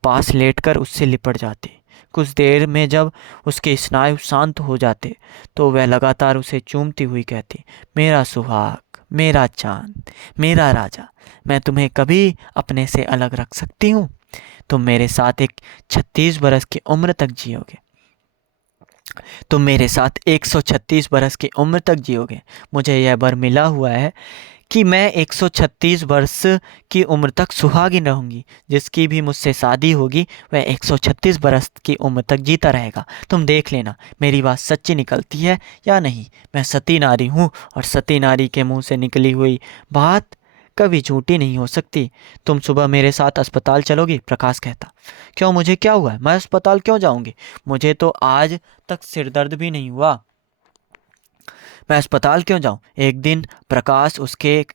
पास लेटकर उससे लिपट जाती। कुछ देर में जब उसके स्नायु शांत हो जाते तो वह लगातार उसे चूमती हुई कहती, मेरा सुहाग, मेरा चांद, मेरा राजा, मैं तुम्हें कभी अपने से अलग रख सकती हूँ? तुम मेरे साथ एक 36 बरस की उम्र तक जियोगे। तुम मेरे साथ 136 बरस की उम्र तक जियोगे। मुझे यह वर मिला हुआ है कि मैं 136 वर्ष की उम्र तक सुहागिन रहूंगी। जिसकी भी मुझसे शादी होगी वह 136 वर्ष की उम्र तक जीता रहेगा। तुम देख लेना मेरी बात सच्ची निकलती है या नहीं। मैं सती नारी हूँ और सती नारी के मुंह से निकली हुई बात कभी झूठी नहीं हो सकती। तुम सुबह मेरे साथ अस्पताल चलोगी? प्रकाश कहता। क्यों, मुझे क्या हुआ है? मैं अस्पताल क्यों जाऊंगी? मुझे तो आज तक सिर दर्द भी नहीं हुआ, मैं अस्पताल क्यों जाऊं? एक दिन प्रकाश उसके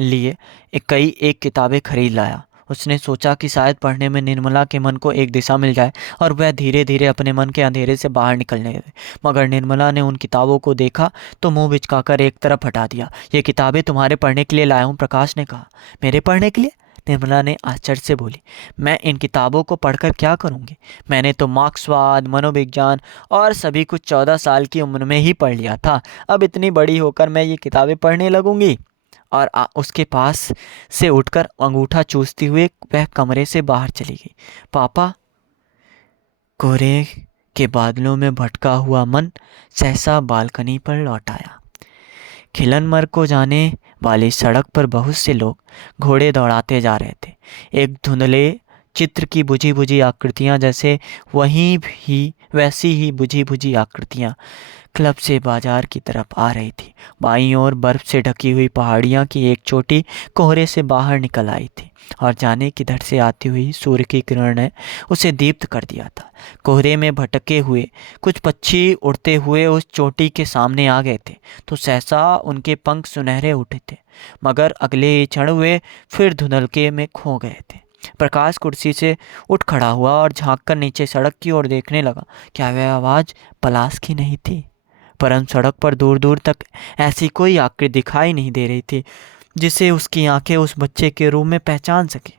लिए एक किताबें खरीद लाया। उसने सोचा कि शायद पढ़ने में निर्मला के मन को एक दिशा मिल जाए और वह धीरे धीरे अपने मन के अंधेरे से बाहर निकलने लगे। मगर निर्मला ने उन किताबों को देखा तो मुंह बिचकाकर एक तरफ हटा दिया। ये किताबें तुम्हारे पढ़ने के लिए लाया हूँ, प्रकाश ने कहा। मेरे पढ़ने के लिए? निर्मला ने आश्चर्य से बोली। मैं इन किताबों को पढ़कर क्या करूँगी? मैंने तो मार्क्सवाद, मनोविज्ञान और सभी कुछ 14 साल की उम्र में ही पढ़ लिया था। अब इतनी बड़ी होकर मैं ये किताबें पढ़ने लगूंगी? और उसके पास से उठकर अंगूठा चूसती हुए वह कमरे से बाहर चली गई। पापा। कोहरे के बादलों में भटका हुआ मन सहसा बालकनी पर लौट आया। खिलनमर को जाने वाली सड़क पर बहुत से लोग घोड़े दौड़ाते जा रहे थे। एक धुंधले चित्र की बुझी बुझी आकृतियां, जैसे वैसी ही बुझी बुझी आकृतियां क्लब से बाजार की तरफ आ रही थी। बाईं ओर बर्फ से ढकी हुई पहाड़ियां की एक चोटी कोहरे से बाहर निकल आई थी और जाने किधर से आती हुई सूर्य की किरण ने उसे दीप्त कर दिया था। कोहरे में भटके हुए कुछ पक्षी उड़ते हुए उस चोटी के सामने आ गए थे तो सहसा उनके पंख सुनहरे उठे थे, मगर अगले क्षण वे फिर धुंधलके में खो गए थे। प्रकाश कुर्सी से उठ खड़ा हुआ और झांककर नीचे सड़क की ओर देखने लगा। क्या वह आवाज़ पलाश की नहीं थी? परंतु सड़क पर दूर दूर तक ऐसी कोई आकृति दिखाई नहीं दे रही थी जिसे उसकी आंखें उस बच्चे के रूप में पहचान सके।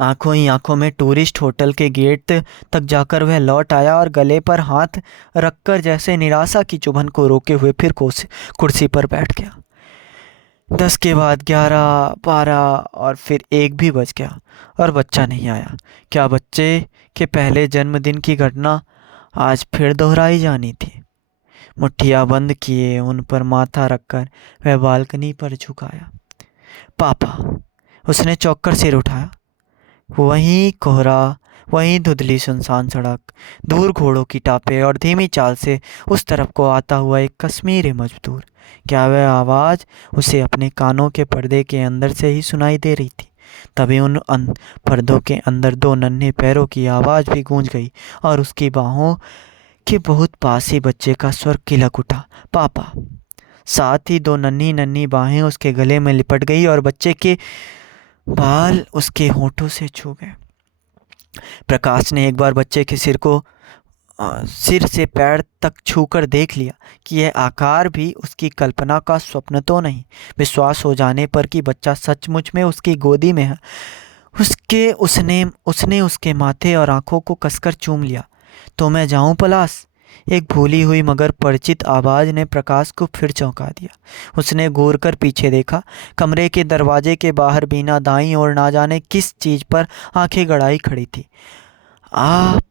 आंखों ही आंखों में टूरिस्ट होटल के गेट तक जाकर वह लौट आया और गले पर हाथ रखकर जैसे निराशा की चुभन को रोके हुए फिर कुर्सी पर बैठ गया। 10 के बाद 11, 12 और फिर 1 भी बज गया और बच्चा नहीं आया। क्या बच्चे के पहले जन्मदिन की घटना आज फिर दोहराई जानी थी? मुट्ठियां बंद किए उन पर माथा रखकर वह बालकनी पर झुकाया। पापा। उसने चौंक कर सिर उठाया। वहीं कोहरा, वहीं धुंधली सुनसान सड़क, दूर घोड़ों की टापें और धीमी चाल से उस तरफ को आता हुआ एक कश्मीरी मजदूर। क्या वह आवाज़ उसे अपने कानों के पर्दे के अंदर से ही सुनाई दे रही थी? तभी उन पर्दों के अंदर 2 नन्हे पैरों की आवाज़ भी गूंज गई और उसकी बाहों के बहुत पास ही बच्चे का स्वर किलक उठा, पापा। साथ ही 2 नन्ही नन्ही बाहें उसके गले में लिपट गई और बच्चे के बाल उसके होठों से छू गए। प्रकाश ने एक बार बच्चे के सिर से पैर तक छूकर देख लिया कि यह आकार भी उसकी कल्पना का स्वप्न तो नहीं। विश्वास हो जाने पर कि बच्चा सचमुच में उसकी गोदी में है, उसने उसके माथे और आंखों को कसकर चूम लिया। तो मैं जाऊं पलाश? एक भूली हुई मगर परिचित आवाज़ ने प्रकाश को फिर चौंका दिया। उसने घूर कर पीछे देखा। कमरे के दरवाजे के बाहर बीना दाईं ओर ना जाने किस चीज़ पर आंखें गड़ाई खड़ी थी। आप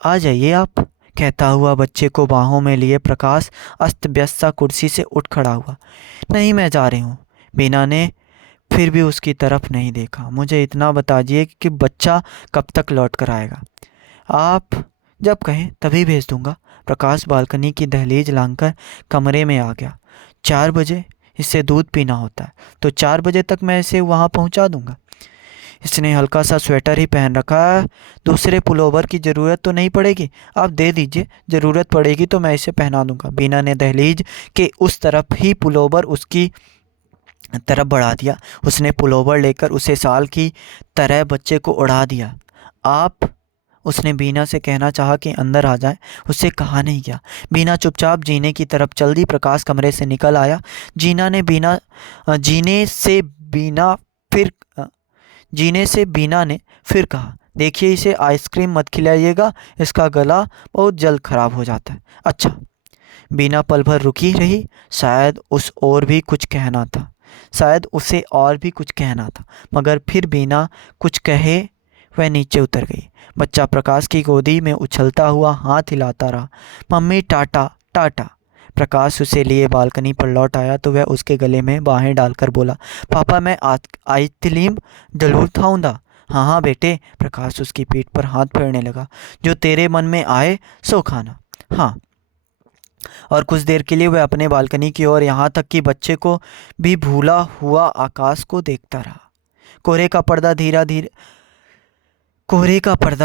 आ जाइए आप, कहता हुआ बच्चे को बाहों में लिए प्रकाश अस्त व्यस्त सा कुर्सी से उठ खड़ा हुआ। नहीं, मैं जा रही हूँ। बीना ने फिर भी उसकी तरफ नहीं देखा। मुझे इतना बताइए कि बच्चा कब तक लौट कर आएगा? आप जब कहें तभी भेज दूंगा। प्रकाश बालकनी की दहलीज लांघकर कमरे में आ गया। 4 बजे इसे दूध पीना होता है, तो 4 बजे तक मैं इसे वहाँ पहुँचा दूंगा। इसने हल्का सा स्वेटर ही पहन रखा है, दूसरे पुलोवर की ज़रूरत तो नहीं पड़ेगी। आप दे दीजिए, ज़रूरत पड़ेगी तो मैं इसे पहना दूंगा। बीना ने दहलीज के उस तरफ ही पुलोवर उसकी तरफ बढ़ा दिया। उसने पुलोवर लेकर उसे साल की तरह बच्चे को उड़ा दिया। आप, उसने बीना से कहना चाहा कि अंदर आ जाए, उससे कहा नहीं गया। बीना चुपचाप जीने की तरफ चल दी। प्रकाश कमरे से निकल आया। जीने से बीना ने फिर कहा, देखिए इसे आइसक्रीम मत खिलाइएगा, इसका गला बहुत जल्द खराब हो जाता है। अच्छा। बीना पल भर रुकी रही। शायद उसे और भी कुछ कहना था, मगर फिर बीना कुछ कहे वह नीचे उतर गई। बच्चा प्रकाश की गोदी में उछलता हुआ हाथ हिलाता रहा। मम्मी टाटा टाटा। प्रकाश उसे लिए बालकनी पर लौट आया तो वह उसके गले में बाहें डालकर बोला, पापा मैं आइसक्रीम जरूर खाऊंगा। हाँ हाँ बेटे। प्रकाश उसकी पीठ पर हाथ फेरने लगा। जो तेरे मन में आए सो खाना। हाँ। और कुछ देर के लिए वह अपने बालकनी की ओर, यहाँ तक कि बच्चे को भी भूला हुआ आकाश को देखता रहा। कोहरे का पर्दा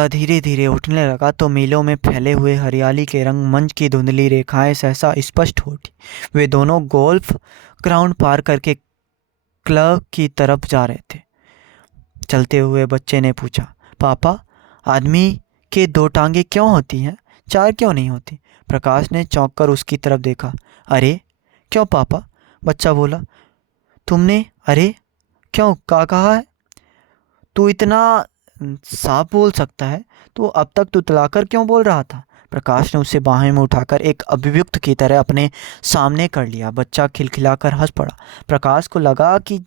धीरे धीरे उठने लगा तो मीलों में फैले हुए हरियाली के रंग मंच की धुंधली रेखाएं सहसा स्पष्ट हो उठी। वे दोनों गोल्फ ग्राउंड पार करके क्लब की तरफ जा रहे थे। चलते हुए बच्चे ने पूछा, पापा आदमी के दो टांगे क्यों होती हैं, चार क्यों नहीं होती? प्रकाश ने चौंक कर उसकी तरफ देखा। अरे क्यों पापा? बच्चा बोला। तुमने अरे क्यों कहा है? तू इतना साफ बोल सकता है तो अब तक तुतलाकर क्यों बोल रहा था? प्रकाश ने उसे बाहें में उठाकर एक अभियुक्त की तरह अपने सामने कर लिया। बच्चा खिलखिलाकर हंस पड़ा। प्रकाश को लगा कि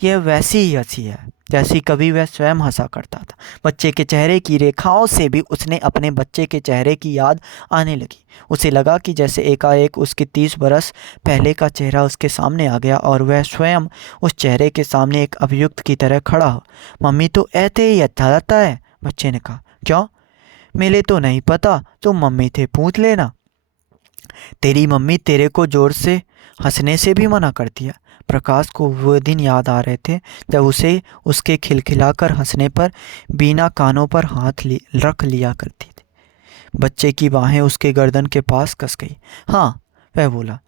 यह वैसी ही हंसी है जैसी कभी वह स्वयं हंसा करता था। बच्चे के चेहरे की रेखाओं से भी उसने अपने बच्चे के चेहरे की याद आने लगी। उसे लगा कि जैसे एकाएक उसके 30 बरस पहले का चेहरा उसके सामने आ गया और वह स्वयं उस चेहरे के सामने एक अभियुक्त की तरह खड़ा हो। मम्मी तो ऐसे ही अच्छा लगता है, बच्चे ने कहा। क्यों? मेरे तो नहीं पता, तुम मम्मी थे पूछ लेना। तेरी मम्मी तेरे को जोर से हंसने से भी मना कर दिया। प्रकाश को वो दिन याद आ रहे थे जब उसे उसके खिलखिलाकर हंसने पर बीना कानों पर हाथ रख लिया करती थी। बच्चे की बाहें उसके गर्दन के पास कस गई। हाँ, वह बोला,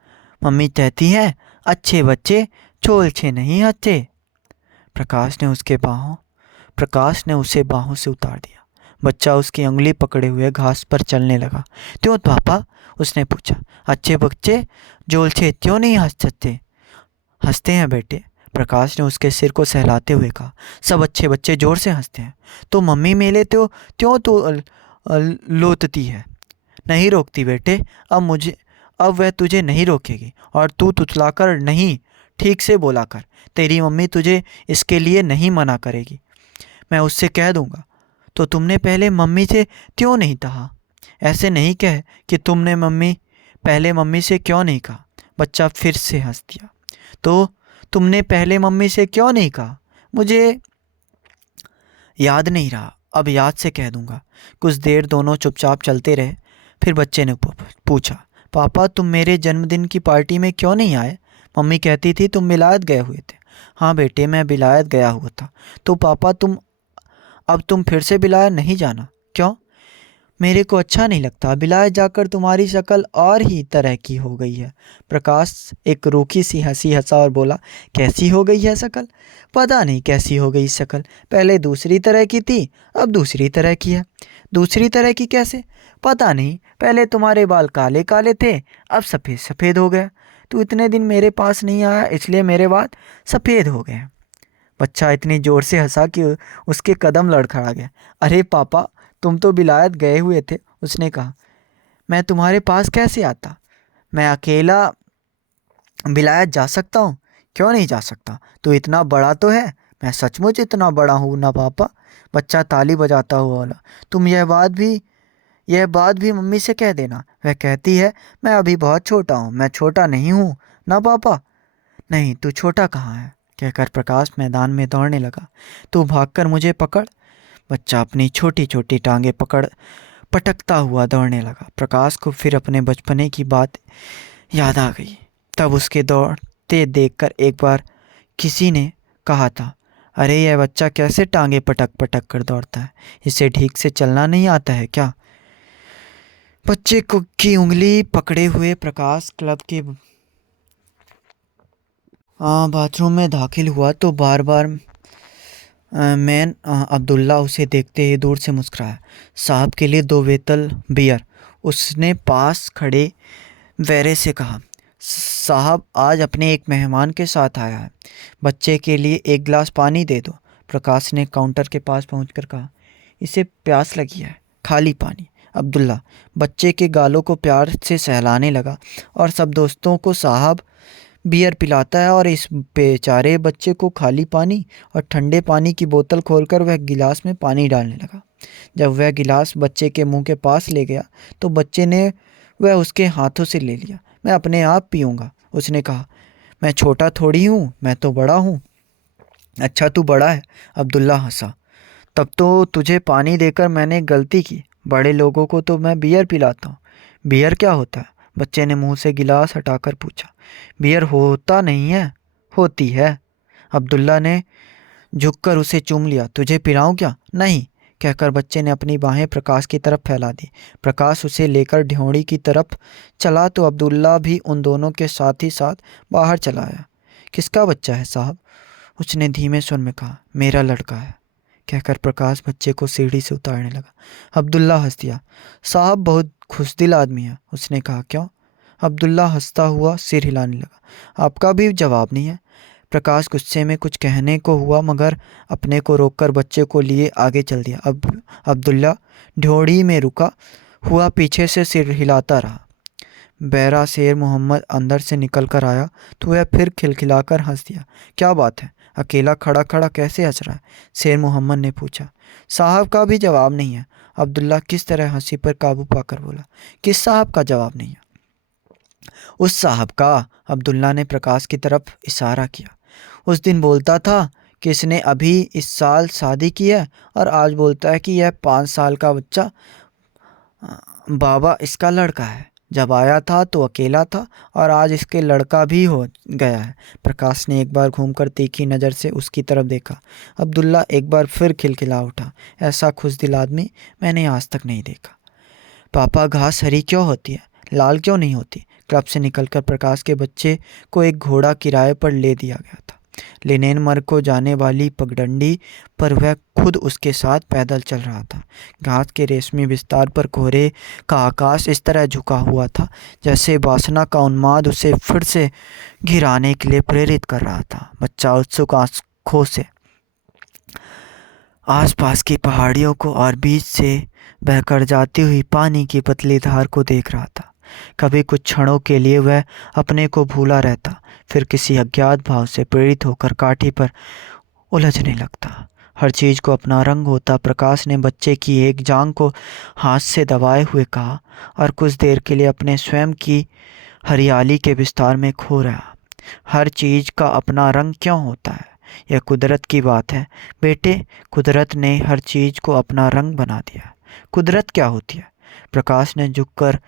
मम्मी कहती है अच्छे बच्चे छोलछे नहीं अच्छे। प्रकाश ने उसे बाहों से उतार दिया। बच्चा उसकी उंगली पकड़े हुए घास पर चलने लगा। क्यों पापा? उसने पूछा। अच्छे बच्चे जोलछे क्यों नहीं हंस सकते? हंसते हैं बेटे, प्रकाश ने उसके सिर को सहलाते हुए कहा। सब अच्छे बच्चे जोर से हंसते हैं। तो मम्मी मेले तो क्यों तो लोटती है? नहीं रोकती बेटे, अब वह तुझे नहीं रोकेगी और तू तुतलाकर नहीं, ठीक से बोला कर। तेरी मम्मी तुझे इसके लिए नहीं मना करेगी। मैं उससे कह दूंगा। तो तुमने पहले मम्मी से क्यों नहीं कहा? ऐसे नहीं कह कि तुमने पहले मम्मी से क्यों नहीं कहा? बच्चा फिर से हंस दिया। तो तुमने पहले मम्मी से क्यों नहीं कहा? मुझे याद नहीं रहा, अब याद से कह दूंगा। कुछ देर दोनों चुपचाप चलते रहे। फिर बच्चे ने पूछा, पापा तुम मेरे जन्मदिन की पार्टी में क्यों नहीं आए? मम्मी कहती थी तुम विलायत गए हुए थे। हाँ बेटे, मैं विलायत गया हुआ था। तो पापा तुम फिर से विलायत नहीं जाना? क्यों? मेरे को अच्छा नहीं लगता। विलायत जाकर तुम्हारी शक्ल और ही तरह की हो गई है। प्रकाश एक रूखी सी हंसी हंसा और बोला, कैसी हो गई है शक्ल? पता नहीं कैसी हो गई शक्ल। पहले दूसरी तरह की थी, अब दूसरी तरह की है। दूसरी तरह की कैसे? पता नहीं, पहले तुम्हारे बाल काले काले थे, अब सफ़ेद सफ़ेद हो गए। तू इतने दिन मेरे पास नहीं आया इसलिए मेरे बाल सफ़ेद हो गए। बच्चा इतनी ज़ोर से हंसा कि उसके कदम लड़खड़ा गया। अरे पापा, तुम तो विलायत गए हुए थे, उसने कहा। मैं तुम्हारे पास कैसे आता? मैं अकेला विलायत जा सकता हूँ? क्यों नहीं जा सकता? तू इतना बड़ा तो है। मैं सचमुच इतना बड़ा हूँ ना पापा? बच्चा ताली बजाता हुआ बोला। तुम यह बात भी मम्मी से कह देना। वह कहती है मैं अभी बहुत छोटा हूँ। मैं छोटा नहीं हूँ ना पापा? नहीं, तू छोटा कहाँ है, कहकर प्रकाश मैदान में दौड़ने लगा। तू भागकर मुझे पकड़। बच्चा अपनी छोटी छोटी टांगें पकड़ पटकता हुआ दौड़ने लगा। प्रकाश को फिर अपने बचपने की बात याद आ गई। तब उसके दौड़ते देखकर एक बार किसी ने कहा था, अरे यह बच्चा कैसे टांगे पटक पटक कर दौड़ता है, इसे ठीक से चलना नहीं आता है क्या? बच्चे की उंगली पकड़े हुए प्रकाश क्लब के बाथरूम में दाखिल हुआ तो बार बार मैन अब्दुल्ला उसे देखते ही दूर से मुस्कुराया। साहब के लिए 2 बोतल बियर, उसने पास खड़े वेरे से कहा। साहब आज अपने एक मेहमान के साथ आया है, बच्चे के लिए एक गिलास पानी दे दो। प्रकाश ने काउंटर के पास पहुंचकर कहा। इसे प्यास लगी है, खाली पानी। अब्दुल्ला बच्चे के गालों को प्यार से सहलाने लगा। और सब दोस्तों को साहब बियर पिलाता है और इस बेचारे बच्चे को खाली पानी। और ठंडे पानी की बोतल खोलकर वह गिलास में पानी डालने लगा। जब वह गिलास बच्चे के मुंह के पास ले गया तो बच्चे ने वह उसके हाथों से ले लिया। मैं अपने आप पीऊँगा, उसने कहा। मैं छोटा थोड़ी हूँ, मैं तो बड़ा हूँ। अच्छा तू बड़ा है, अब्दुल्ला हंसा। तब तो तुझे पानी देकर मैंने गलती की। बड़े लोगों को तो मैं बियर पिलाता हूँ। बियर क्या होता है? बच्चे ने मुंह से गिलास हटाकर पूछा। बियर होता नहीं है, होती है। अब्दुल्ला ने झुककर उसे चूम लिया। तुझे पिलाऊं क्या? नहीं, कहकर बच्चे ने अपनी बाहें प्रकाश की तरफ फैला दी। प्रकाश उसे लेकर ढ्योड़ी की तरफ चला तो अब्दुल्ला भी उन दोनों के साथ ही साथ बाहर चला आया। किसका बच्चा है साहब? उसने धीमे स्वर में कहा। मेरा लड़का है। कहकर प्रकाश बच्चे को सीढ़ी से उतारने लगा। अब्दुल्ला हंस दिया। साहब बहुत खुशदिल आदमी है, उसने कहा। क्यों? अब्दुल्ला हंसता हुआ सिर हिलाने लगा। आपका भी जवाब नहीं है। प्रकाश गुस्से में कुछ कहने को हुआ मगर अपने को रोककर बच्चे को लिए आगे चल दिया। अब अब्दुल्ला ढोड़ी में रुका हुआ पीछे से सिर हिलाता रहा। बैरा शेर मोहम्मद अंदर से निकल कर आया तो वह फिर खिलखिलाकर हंस दिया। क्या बात है, अकेला खड़ा खड़ा कैसे हंस रहा है? शेर मोहम्मद ने पूछा। साहब का भी जवाब नहीं है, अब्दुल्ला किस तरह हंसी पर काबू पाकर बोला। किस साहब का जवाब नहीं है? उस साहब का, अब्दुल्ला ने प्रकाश की तरफ इशारा किया। उस दिन बोलता था कि इसने अभी इस साल शादी की है और आज बोलता है कि यह 5 साल का बच्चा बाबा इसका लड़का है। जब आया था तो अकेला था और आज इसके लड़का भी हो गया है। प्रकाश ने एक बार घूमकर तीखी नज़र से उसकी तरफ देखा। अब्दुल्ला एक बार फिर खिलखिला उठा। ऐसा खुशदिल आदमी मैंने आज तक नहीं देखा। पापा, घास हरी क्यों होती है, लाल क्यों नहीं होती? क्लब से निकलकर प्रकाश के बच्चे को एक घोड़ा किराए पर ले दिया गया था। लिनेनमर को जाने वाली पगडंडी पर वह खुद उसके साथ पैदल चल रहा था। घास के रेशमी विस्तार पर कोहरे का आकाश इस तरह झुका हुआ था जैसे वासना का उन्माद उसे फिर से घिराने के लिए प्रेरित कर रहा था। बच्चा उत्सुक आंखों से आसपास की पहाड़ियों को और बीच से बहकर जाती हुई पानी की पतली धार को देख रहा था। कभी कुछ क्षणों के लिए वह अपने को भूला रहता, फिर किसी अज्ञात भाव से प्रेरित होकर काठी पर उलझने लगता। हर चीज़ को अपना रंग होता। प्रकाश ने बच्चे की एक जांघ को हाथ से दबाए हुए कहा और कुछ देर के लिए अपने स्वयं की हरियाली के विस्तार में खो रहा। हर चीज़ का अपना रंग क्यों होता है? यह कुदरत की बात है बेटे। कुदरत ने हर चीज़ को अपना रंग बना दिया। कुदरत क्या होती है? प्रकाश ने झुककर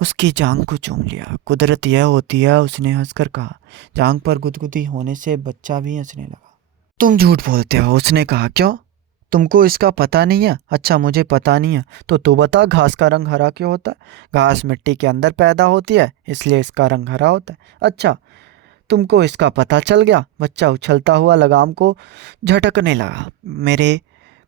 उसकी जांघ को चूम लिया। कुदरत यह होती है, उसने हंसकर कहा। जांघ पर गुदगुदी होने से बच्चा भी हंसने लगा। तुम झूठ बोलते हो, उसने कहा। क्यों? तुमको इसका पता नहीं है? अच्छा, मुझे पता नहीं है तो तू बता, घास का रंग हरा क्यों होता है? घास मिट्टी के अंदर पैदा होती है, इसलिए इसका रंग हरा होता है। अच्छा, तुमको इसका पता चल गया। बच्चा उछलता हुआ लगाम को झटकने लगा। मेरे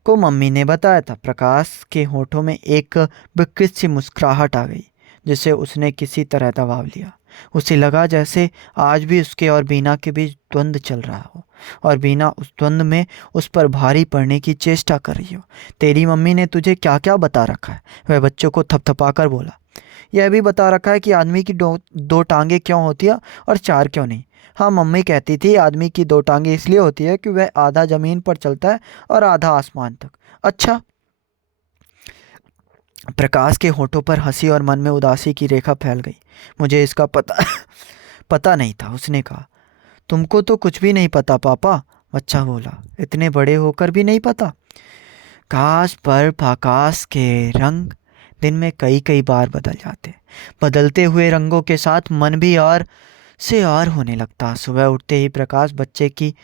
को मम्मी ने बताया था। प्रकाश के होठों में एक विकृत सी मुस्कुराहट आ गई जिसे उसने किसी तरह दबा लिया। उसे लगा जैसे आज भी उसके और बीना के बीच द्वंद्व चल रहा हो और बीना उस द्वंद्व में उस पर भारी पड़ने की चेष्टा कर रही हो। तेरी मम्मी ने तुझे क्या क्या बता रखा है? वह बच्चों को थपथपाकर बोला। यह भी बता रखा है कि आदमी की दो टांगे क्यों होती है और 4 क्यों नहीं। हाँ, मम्मी कहती थी आदमी की 2 टांगे इसलिए होती है कि वह आधा ज़मीन पर चलता है और आधा आसमान तक। अच्छा। प्रकाश के होठों पर हंसी और मन में उदासी की रेखा फैल गई। मुझे इसका पता नहीं था, उसने कहा। तुमको तो कुछ भी नहीं पता पापा, बच्चा बोला। इतने बड़े होकर भी नहीं पता? घास पर आकाश के रंग दिन में कई कई बार बदल जाते। बदलते हुए रंगों के साथ मन भी और से और होने लगता। सुबह उठते ही प्रकाश बच्चे की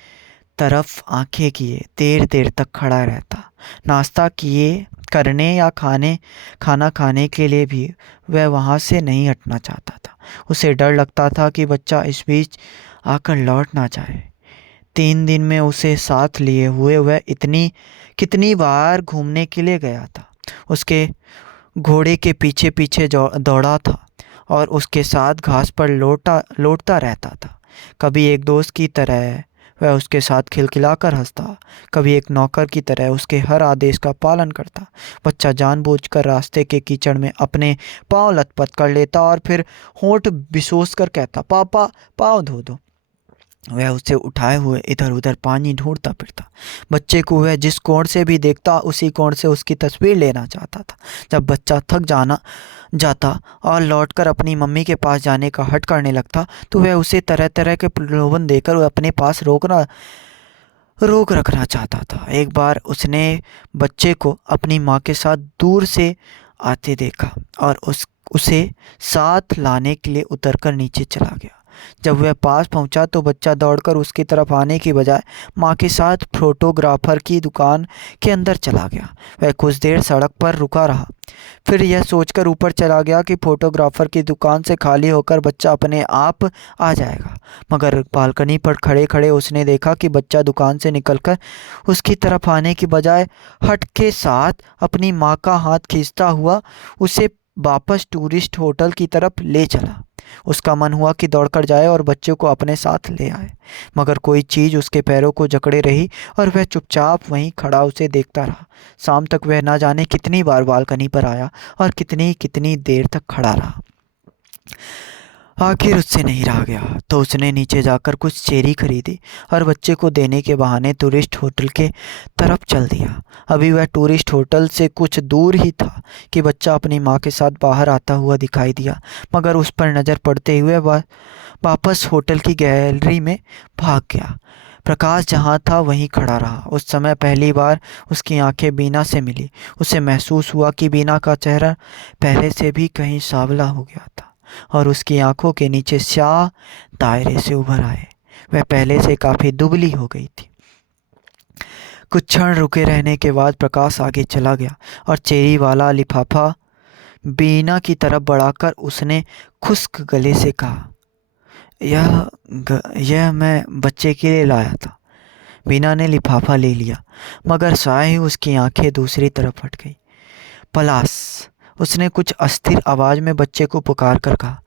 तरफ आंखें किए देर देर तक खड़ा रहता। नाश्ता किए करने या खाना खाने के लिए भी वह वहाँ से नहीं हटना चाहता था। उसे डर लगता था कि बच्चा इस बीच आकर लौट ना जाए। 3 दिन में उसे साथ लिए हुए वह कितनी बार घूमने के लिए गया था। उसके घोड़े के पीछे पीछे दौड़ा था और उसके साथ घास पर लौटता रहता था। कभी एक दोस्त की तरह वह उसके साथ खिलखिलाकर हंसता, कभी एक नौकर की तरह उसके हर आदेश का पालन करता। बच्चा जानबूझकर रास्ते के कीचड़ में अपने पाँव लथपथ कर लेता और फिर होंठ बिसोस कर कहता, पापा पाँव धो दो। वह उसे उठाए हुए इधर उधर पानी ढूंढता फिरता। बच्चे को वह जिस कोण से भी देखता उसी कोण से उसकी तस्वीर लेना चाहता था। जब बच्चा थक जाता और लौटकर अपनी मम्मी के पास जाने का हट करने लगता तो वह उसे तरह तरह के प्रलोभन देकर अपने पास रोक रखना चाहता था। एक बार उसने बच्चे को अपनी माँ के साथ दूर से आते देखा और उसे साथ लाने के लिए उतरकर नीचे चला गया। जब वह पास पहुंचा तो बच्चा दौड़कर उसकी तरफ आने की बजाय माँ के साथ फोटोग्राफर की दुकान के अंदर चला गया। वह कुछ देर सड़क पर रुका रहा, फिर यह सोचकर ऊपर चला गया कि फोटोग्राफर की दुकान से खाली होकर बच्चा अपने आप आ जाएगा। मगर बालकनी पर खड़े खड़े उसने देखा कि बच्चा दुकान से निकलकर उसकी तरफ आने की बजाय हट के साथ अपनी माँ का हाथ खींचता हुआ उसे वापस टूरिस्ट होटल की तरफ ले चला। उसका मन हुआ कि दौड़कर जाए और बच्चे को अपने साथ ले आए, मगर कोई चीज़ उसके पैरों को जकड़े रही और वह चुपचाप वहीं खड़ा उसे देखता रहा। शाम तक वह ना जाने कितनी बार बालकनी पर आया और कितनी कितनी देर तक खड़ा रहा। आखिर उससे नहीं रहा गया तो उसने नीचे जाकर कुछ चेरी खरीदी और बच्चे को देने के बहाने टूरिस्ट होटल के तरफ चल दिया। अभी वह टूरिस्ट होटल से कुछ दूर ही था कि बच्चा अपनी माँ के साथ बाहर आता हुआ दिखाई दिया, मगर उस पर नज़र पड़ते हुए वह वापस होटल की गैलरी में भाग गया। प्रकाश जहाँ था वहीं खड़ा रहा। उस समय पहली बार उसकी आंखें बीना से मिली। उसे महसूस हुआ कि बीना का चेहरा पहले से भी कहीं सांवला हो गया था और उसकी आंखों के नीचे स्याह दायरे से उभर आए। वह पहले से काफ़ी दुबली हो गई थी। कुछ क्षण रुके रहने के बाद प्रकाश आगे चला गया और चेरी वाला लिफाफा बीना की तरफ बढ़ाकर उसने खुश्क गले से कहा, यह मैं बच्चे के लिए लाया था। बीना ने लिफाफा ले लिया, मगर साए ही उसकी आंखें दूसरी तरफ हट गई। पलाश, उसने कुछ अस्थिर आवाज़ में बच्चे को पुकार कर कहा,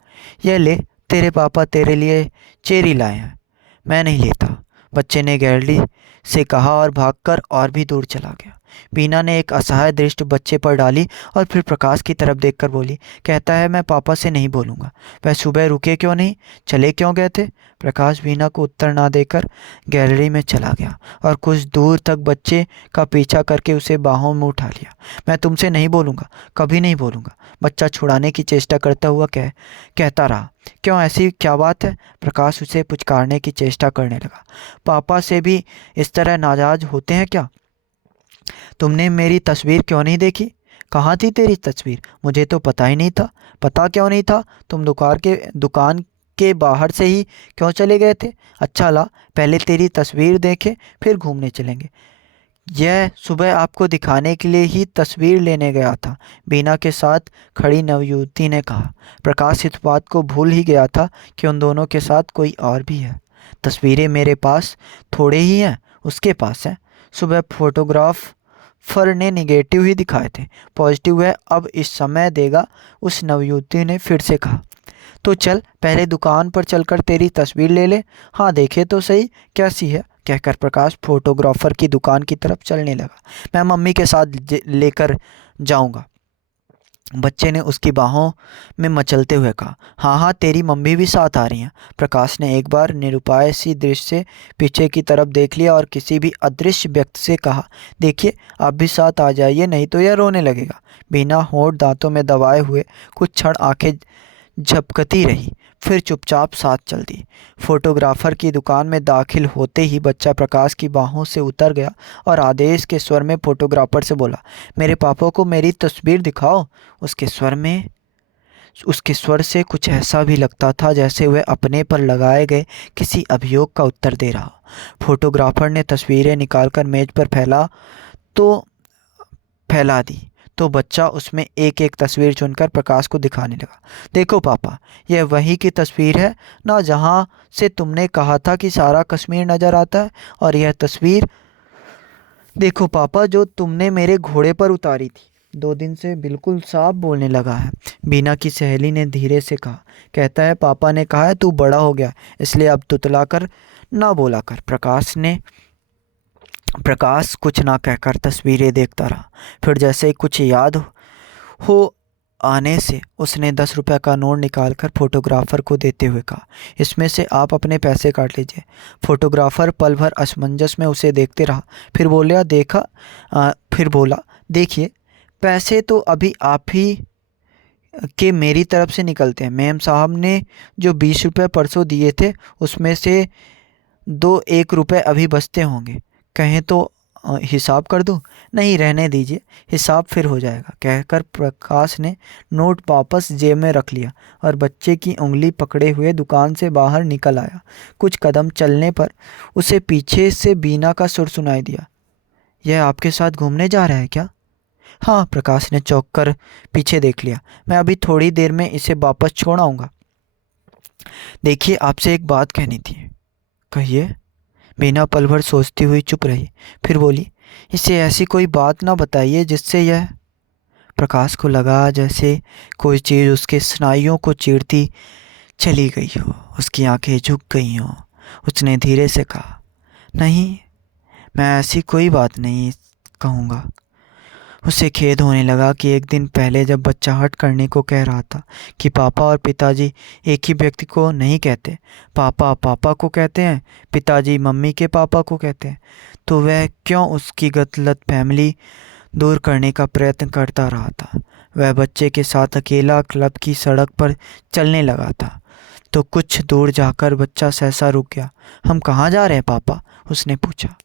यह ले, तेरे पापा तेरे लिए चेरी लाए हैं। मैं नहीं लेता, बच्चे ने गैलरी से कहा और भागकर और भी दूर चला गया। बीना ने एक असहाय दृष्टि बच्चे पर डाली और फिर प्रकाश की तरफ देखकर बोली, कहता है मैं पापा से नहीं बोलूँगा। वह सुबह रुके क्यों नहीं, चले क्यों गए थे? प्रकाश बीना को उत्तर ना देकर गैलरी में चला गया और कुछ दूर तक बच्चे का पीछा करके उसे बाहों में उठा लिया। मैं तुमसे नहीं बोलूँगा, कभी नहीं बोलूँगा, बच्चा छुड़ाने की चेष्टा करता हुआ कहता रहा। क्यों, ऐसी क्या बात है? प्रकाश उसे पुचकारने की चेष्टा करने लगा। पापा से भी इस तरह नाराज होते हैं क्या? तुमने मेरी तस्वीर क्यों नहीं देखी? कहाँ थी तेरी तस्वीर? मुझे तो पता ही नहीं था। पता क्यों नहीं था? तुम दुकान के बाहर से ही क्यों चले गए थे? अच्छा ला, पहले तेरी तस्वीर देखें फिर घूमने चलेंगे। यह सुबह आपको दिखाने के लिए ही तस्वीर लेने गया था, बीना के साथ खड़ी नवयुवती ने कहा। प्रकाश इस बात को भूल ही गया था कि उन दोनों के साथ कोई और भी है। तस्वीरें मेरे पास थोड़े ही हैं, उसके पास है। सुबह फोटोग्राफर ने निगेटिव ही दिखाए थे, पॉजिटिव है अब इस समय देगा, उस नवयुवती ने फिर से कहा। तो चल पहले दुकान पर चलकर तेरी तस्वीर ले ले। हाँ, देखे तो सही कैसी है, कहकर प्रकाश फोटोग्राफर की दुकान की तरफ चलने लगा। मैं मम्मी के साथ लेकर जाऊंगा, बच्चे ने उसकी बाहों में मचलते हुए कहा। हाँ हाँ, तेरी मम्मी भी साथ आ रही हैं। प्रकाश ने एक बार निरुपाय सी दृष्टि से पीछे की तरफ देख लिया और किसी भी अदृश्य व्यक्ति से कहा, देखिए आप भी साथ आ जाइए, नहीं तो यह रोने लगेगा। बिना होंठ दांतों में दबाए हुए कुछ क्षण आंखें झपकती रही, फिर चुपचाप साथ चल दी। फोटोग्राफर की दुकान में दाखिल होते ही बच्चा प्रकाश की बाहों से उतर गया और आदेश के स्वर में फोटोग्राफर से बोला, मेरे पापा को मेरी तस्वीर दिखाओ। उसके स्वर से कुछ ऐसा भी लगता था जैसे वह अपने पर लगाए गए किसी अभियोग का उत्तर दे रहा हो। फोटोग्राफर ने तस्वीरें निकालकर मेज पर फैला दी तो बच्चा उसमें एक एक तस्वीर चुनकर प्रकाश को दिखाने लगा। देखो पापा, यह वही की तस्वीर है ना जहाँ से तुमने कहा था कि सारा कश्मीर नज़र आता है, और यह तस्वीर देखो पापा जो तुमने मेरे घोड़े पर उतारी थी 2 दिन से बिल्कुल साफ बोलने लगा है, बीना की सहेली ने धीरे से कहा। कहता है पापा ने कहा है तू बड़ा हो गया, इसलिए अब तुतला कर ना बोला कर। प्रकाश कुछ ना कहकर तस्वीरें देखता रहा। फिर जैसे ही कुछ याद हो आने से उसने 10 रुपये का नोट निकालकर फोटोग्राफर को देते हुए कहा, इसमें से आप अपने पैसे काट लीजिए। फोटोग्राफर पल भर असमंजस में उसे देखते रहा, फिर बोला देखिए, पैसे तो अभी आप ही के मेरी तरफ से निकलते हैं। मेम साहब ने जो 20 रुपये परसों दिए थे उसमें से 2-1 रुपये अभी बचते होंगे। कहें तो हिसाब कर दूं? नहीं, रहने दीजिए, हिसाब फिर हो जाएगा, कहकर प्रकाश ने नोट वापस जेब में रख लिया और बच्चे की उंगली पकड़े हुए दुकान से बाहर निकल आया। कुछ कदम चलने पर उसे पीछे से बीना का सुर सुनाई दिया। यह आपके साथ घूमने जा रहा है क्या? हाँ, प्रकाश ने चौंक कर पीछे देख लिया। मैं अभी थोड़ी देर में इसे वापस छोड़ आऊँगा। देखिए, आपसे एक बात कहनी थी। कहिए। बीना पल भर सोचती हुई चुप रही, फिर बोली, इसे ऐसी कोई बात ना बताइए जिससे यह। प्रकाश को लगा जैसे कोई चीज़ उसके स्नायुओं को चीरती चली गई हो, उसकी आंखें झुक गई हों। उसने धीरे से कहा, नहीं, मैं ऐसी कोई बात नहीं कहूँगा। उसे खेद होने लगा कि एक दिन पहले जब बच्चा हट करने को कह रहा था कि पापा और पिताजी एक ही व्यक्ति को नहीं कहते, पापा पापा को कहते हैं, पिताजी मम्मी के पापा को कहते हैं, तो वह क्यों उसकी गलत फैमिली दूर करने का प्रयत्न करता रहा था। वह बच्चे के साथ अकेला क्लब की सड़क पर चलने लगा था तो कुछ दूर जाकर बच्चा सहसा रुक गया। हम कहाँ जा रहे हैं पापा? उसने पूछा।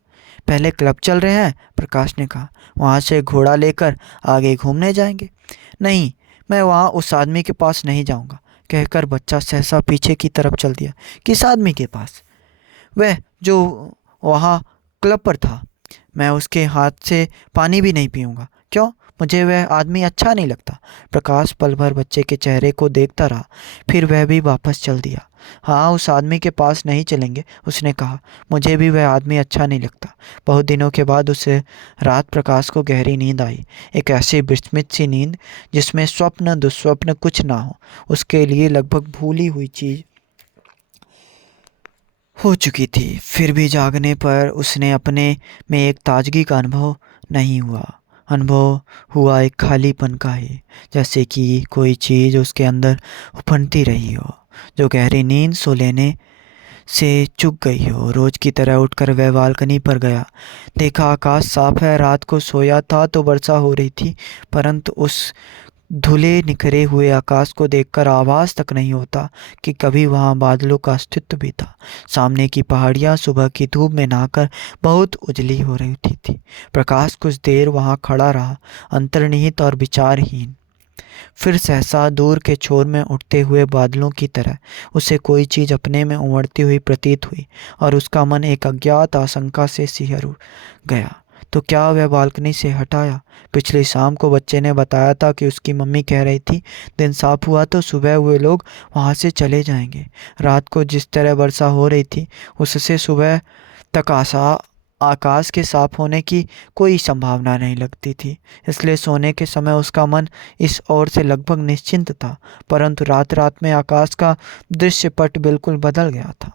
पहले क्लब चल रहे हैं, प्रकाश ने कहा, वहाँ से घोड़ा लेकर आगे घूमने जाएंगे। नहीं, मैं वहाँ उस आदमी के पास नहीं जाऊँगा, कहकर बच्चा सहसा पीछे की तरफ चल दिया। किस आदमी के पास? वह जो वहाँ क्लब पर था। मैं उसके हाथ से पानी भी नहीं पीऊँगा। क्यों? मुझे वह आदमी अच्छा नहीं लगता। प्रकाश पल भर बच्चे के चेहरे को देखता रहा, फिर वह भी वापस चल दिया। हाँ, उस आदमी के पास नहीं चलेंगे, उसने कहा। मुझे भी वह आदमी अच्छा नहीं लगता। बहुत दिनों के बाद उसे रात प्रकाश को गहरी नींद आई, एक ऐसी विस्मित सी नींद जिसमें स्वप्न दुस्वप्न कुछ ना हो। उसके लिए लगभग भूली हुई चीज़ हो चुकी थी। फिर भी जागने पर उसने अपने में एक ताजगी का अनुभव नहीं हुआ। अनुभव हुआ एक खालीपन का ही, जैसे कि कोई चीज़ उसके अंदर उफनती रही हो, जो गहरी नींद सो लेने से चूक गई हो। रोज की तरह उठकर वह बालकनी पर गया। देखा आकाश साफ है। रात को सोया था तो वर्षा हो रही थी, परंतु उस धुले निखरे हुए आकाश को देखकर आभास तक नहीं होता कि कभी वहाँ बादलों का अस्तित्व भी था। सामने की पहाड़ियाँ सुबह की धूप में नहाकर बहुत उजली हो रही थी। प्रकाश कुछ देर वहाँ खड़ा रहा, अंतर्निहित और विचारहीन। फिर सहसा दूर के छोर में उठते हुए बादलों की तरह उसे कोई चीज़ अपने में उमड़ती हुई प्रतीत हुई और उसका मन एक अज्ञात आशंका से सिहर गया। तो क्या वह बालकनी से हटाया? पिछली शाम को बच्चे ने बताया था कि उसकी मम्मी कह रही थी, दिन साफ हुआ तो सुबह वे लोग वहाँ से चले जाएंगे। रात को जिस तरह वर्षा हो रही थी उससे सुबह तक आकाश के साफ होने की कोई संभावना नहीं लगती थी, इसलिए सोने के समय उसका मन इस ओर से लगभग निश्चिंत था। परंतु रात रात में आकाश का दृश्यपट बिल्कुल बदल गया था।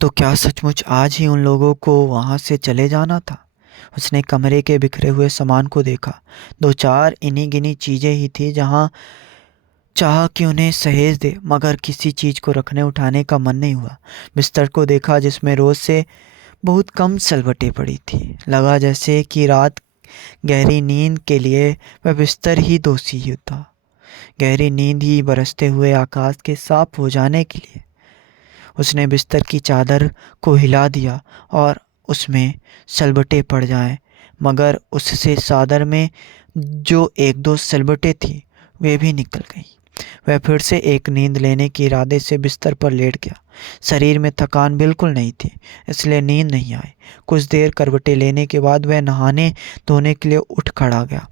तो क्या सचमुच आज ही उन लोगों को वहाँ से चले जाना था? उसने कमरे के बिखरे हुए सामान को देखा। दो चार इन्हीं गिनी चीज़ें ही थी जहाँ चाह कि उन्हें सहेज दे, मगर किसी चीज़ को रखने उठाने का मन नहीं हुआ। बिस्तर को देखा जिसमें रोज से बहुत कम सलवटें पड़ी थी। लगा जैसे कि रात गहरी नींद के लिए वह बिस्तर ही दोषी ही था, गहरी नींद ही बरसते हुए आकाश के साफ हो जाने के लिए। उसने बिस्तर की चादर को हिला दिया और उसमें सलबटें पड़ जाएं, मगर उससे चादर में जो एक दो सलबटें थी वे भी निकल गईं। वह फिर से एक नींद लेने के इरादे से बिस्तर पर लेट गया। शरीर में थकान बिल्कुल नहीं थी, इसलिए नींद नहीं आई। कुछ देर करवटें लेने के बाद वह नहाने धोने के लिए उठ खड़ा गया।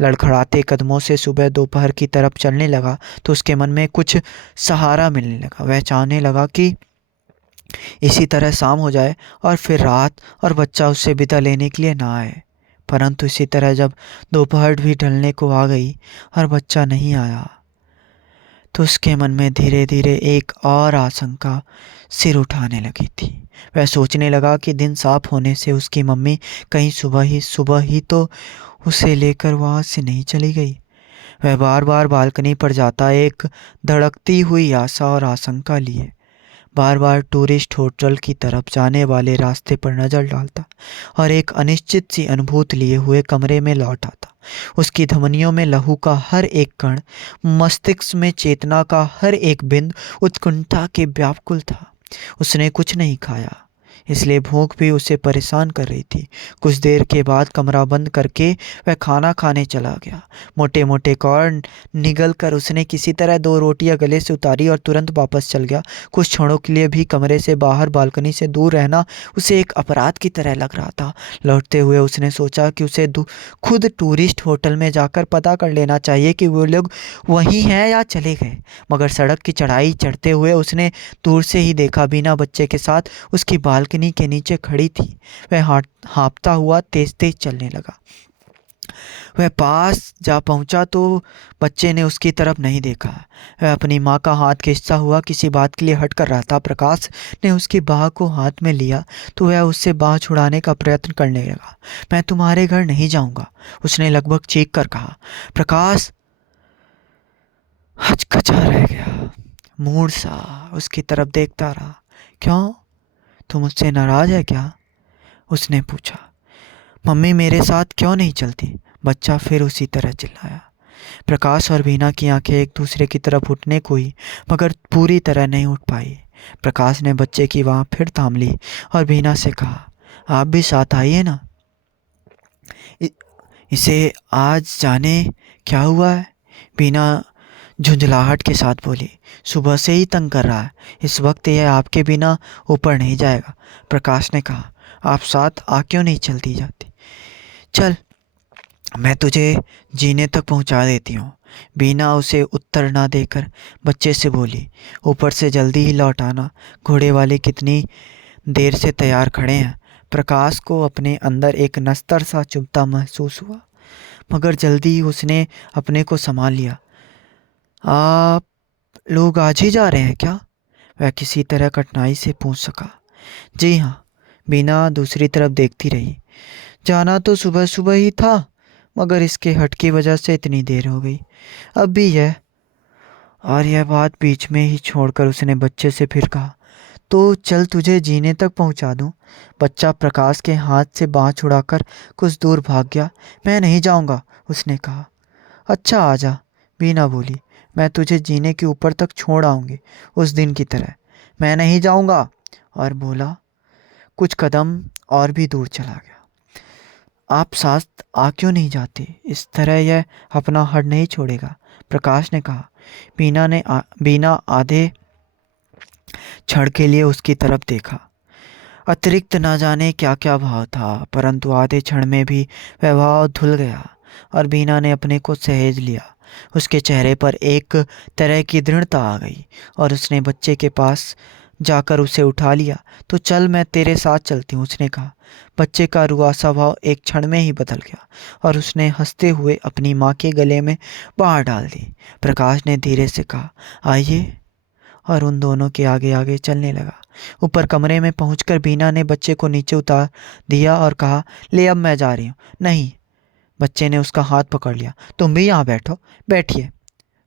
लड़खड़ाते कदमों से सुबह दोपहर की तरफ चलने लगा तो उसके मन में कुछ सहारा मिलने लगा। वह चाहने लगा कि इसी तरह शाम हो जाए और फिर रात और बच्चा उससे विदा लेने के लिए ना आए। परंतु इसी तरह जब दोपहर भी ढलने को आ गई और बच्चा नहीं आया तो उसके मन में धीरे धीरे एक और आशंका सिर उठाने लगी थी। वह सोचने लगा कि दिन साफ होने से उसकी मम्मी कहीं सुबह ही तो उसे लेकर वहाँ से नहीं चली गई। वह बार बार बालकनी पर जाता, एक धड़कती हुई आशा और आशंका लिए। बार बार टूरिस्ट होटल की तरफ जाने वाले रास्ते पर नज़र डालता और एक अनिश्चित सी अनुभूति लिए हुए कमरे में लौट आता। उसकी धमनियों में लहू का हर एक कण, मस्तिष्क में चेतना का हर एक बिंदु उत्कंठा के व्याकुल था। उसने कुछ नहीं खाया, इसलिए भूख भी उसे परेशान कर रही थी। कुछ देर के बाद कमरा बंद करके वह खाना खाने चला गया। मोटे मोटे कॉर्न निगल कर उसने किसी तरह 2 रोटियां गले से उतारी और तुरंत वापस चल गया। कुछ क्षणों के लिए भी कमरे से बाहर बालकनी से दूर रहना उसे एक अपराध की तरह लग रहा था। लौटते हुए उसने सोचा कि उसे खुद टूरिस्ट होटल में जाकर पता कर लेना चाहिए कि वो लोग वहीं हैं या चले गए। मगर सड़क की चढ़ाई चढ़ते हुए उसने दूर से ही देखा बीना बच्चे के साथ उसकी बालकनी के नीचे खड़ी थी। वह हाँफता हुआ तेज तेज चलने लगा। वह पास जा पहुंचा तो बच्चे ने उसकी तरफ नहीं देखा। वह अपनी माँ का हाथ खींचता हुआ किसी बात के लिए हट कर रहा था। प्रकाश ने उसकी बाह को हाथ में लिया तो वह उससे बाह छुड़ाने का प्रयत्न करने लगा। मैं तुम्हारे घर नहीं जाऊंगा, उसने लगभग चीख कर कहा। प्रकाश हचकचा रह गया, मूड सा उसकी तरफ देखता रहा। क्यों, तुम मुझसे नाराज है क्या, उसने पूछा। मम्मी मेरे साथ क्यों नहीं चलती, बच्चा फिर उसी तरह चिल्लाया। प्रकाश और बीना की आंखें एक दूसरे की तरफ उठने को ही मगर पूरी तरह नहीं उठ पाई। प्रकाश ने बच्चे की बांह फिर थाम ली और बीना से कहा, आप भी साथ आइए ना। इसे आज जाने क्या हुआ है, बीना झुंझलाहट के साथ बोली। सुबह से ही तंग कर रहा है, इस वक्त यह आपके बिना ऊपर नहीं जाएगा। प्रकाश ने कहा, आप साथ आ क्यों नहीं चलती जाती, चल मैं तुझे जीने तक पहुंचा देती हूँ। बीना उसे उत्तर ना देकर बच्चे से बोली, ऊपर से जल्दी ही लौट आना, घोड़े वाले कितनी देर से तैयार खड़े हैं। प्रकाश को अपने अंदर एक नस्तर सा चुभता महसूस हुआ, मगर जल्दी ही उसने अपने को संभाल लिया। आप लोग आज ही जा रहे हैं क्या, वह किसी तरह कठिनाई से पूछ सका। जी हाँ, बीना दूसरी तरफ देखती रही। जाना तो सुबह सुबह ही था, मगर इसके हट की वजह से इतनी देर हो गई। अब भी है। और यह बात बीच में ही छोड़कर उसने बच्चे से फिर कहा, तो चल तुझे जीने तक पहुंचा दूं। बच्चा प्रकाश के हाथ से बाँह छुड़ाकर कुछ दूर भाग गया। मैं नहीं जाऊंगा, उसने कहा। अच्छा आजा, बीना बोली, मैं तुझे जीने के ऊपर तक छोड़ आऊंगी उस दिन की तरह। मैं नहीं जाऊंगा, और बोला कुछ कदम और भी दूर चला गया। आप साथ आ क्यों नहीं जाते, इस तरह यह अपना हड नहीं छोड़ेगा, प्रकाश ने कहा। बीना आधे क्षण के लिए उसकी तरफ देखा। अतिरिक्त ना जाने क्या क्या भाव था, परंतु आधे क्षण में भी वह भाव धुल गया और बीना ने अपने को सहेज लिया। उसके चेहरे पर एक तरह की दृढ़ता आ गई और उसने बच्चे के पास जाकर उसे उठा लिया। तो चल मैं तेरे साथ चलती हूँ, उसने कहा। बच्चे का रुआसा भाव एक क्षण में ही बदल गया और उसने हंसते हुए अपनी माँ के गले में बाँह डाल दी। प्रकाश ने धीरे से कहा, आइए, और उन दोनों के आगे आगे चलने लगा। ऊपर कमरे में पहुंचकर बीना ने बच्चे को नीचे उतार दिया और कहा, ले अब मैं जा रही हूँ। नहीं, बच्चे ने उसका हाथ पकड़ लिया। तुम भी यहाँ बैठो, बैठिए।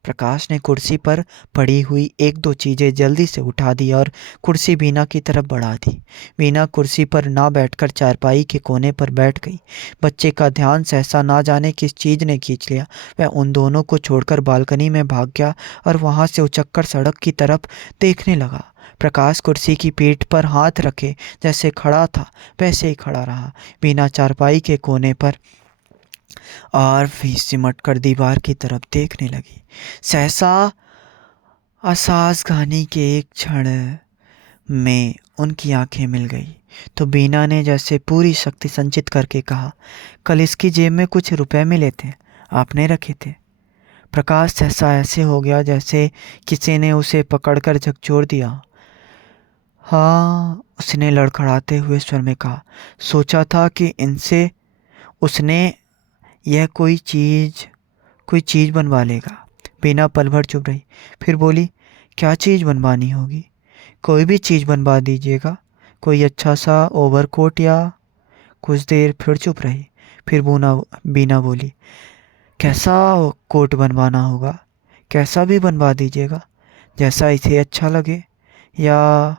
प्रकाश ने कुर्सी पर पड़ी हुई एक दो चीज़ें जल्दी से उठा दी और कुर्सी बीना की तरफ बढ़ा दी। बीना कुर्सी पर ना बैठकर चारपाई के कोने पर बैठ गई। बच्चे का ध्यान सहसा ना जाने किस चीज़ ने खींच लिया। वह उन दोनों को छोड़कर बालकनी में भाग गया और वहाँ से उचक्कर सड़क की तरफ देखने लगा। प्रकाश कुर्सी की पीठ पर हाथ रखे जैसे खड़ा था वैसे ही खड़ा रहा। बीना चारपाई के कोने पर और भी सिमट कर दीवार की तरफ देखने लगी। सहसा असाज़गानी के एक क्षण में उनकी आंखें मिल गई तो बीना ने जैसे पूरी शक्ति संचित करके कहा, कल इसकी जेब में कुछ रुपए मिले थे, आपने रखे थे। प्रकाश सहसा ऐसे हो गया जैसे किसी ने उसे पकड़कर झकझोर दिया। हाँ, उसने लड़खड़ाते हुए स्वर में कहा। सोचा था कि इनसे उसने यह कोई चीज़ बनवा लेगा। बीना पल भर चुप रही, फिर बोली, क्या चीज़ बनवानी होगी, कोई भी चीज़ बनवा दीजिएगा, कोई अच्छा सा ओवरकोट या। कुछ देर फिर चुप रही, फिर बीना बोली, कैसा कोट बनवाना होगा, कैसा भी बनवा दीजिएगा, जैसा इसे अच्छा लगे या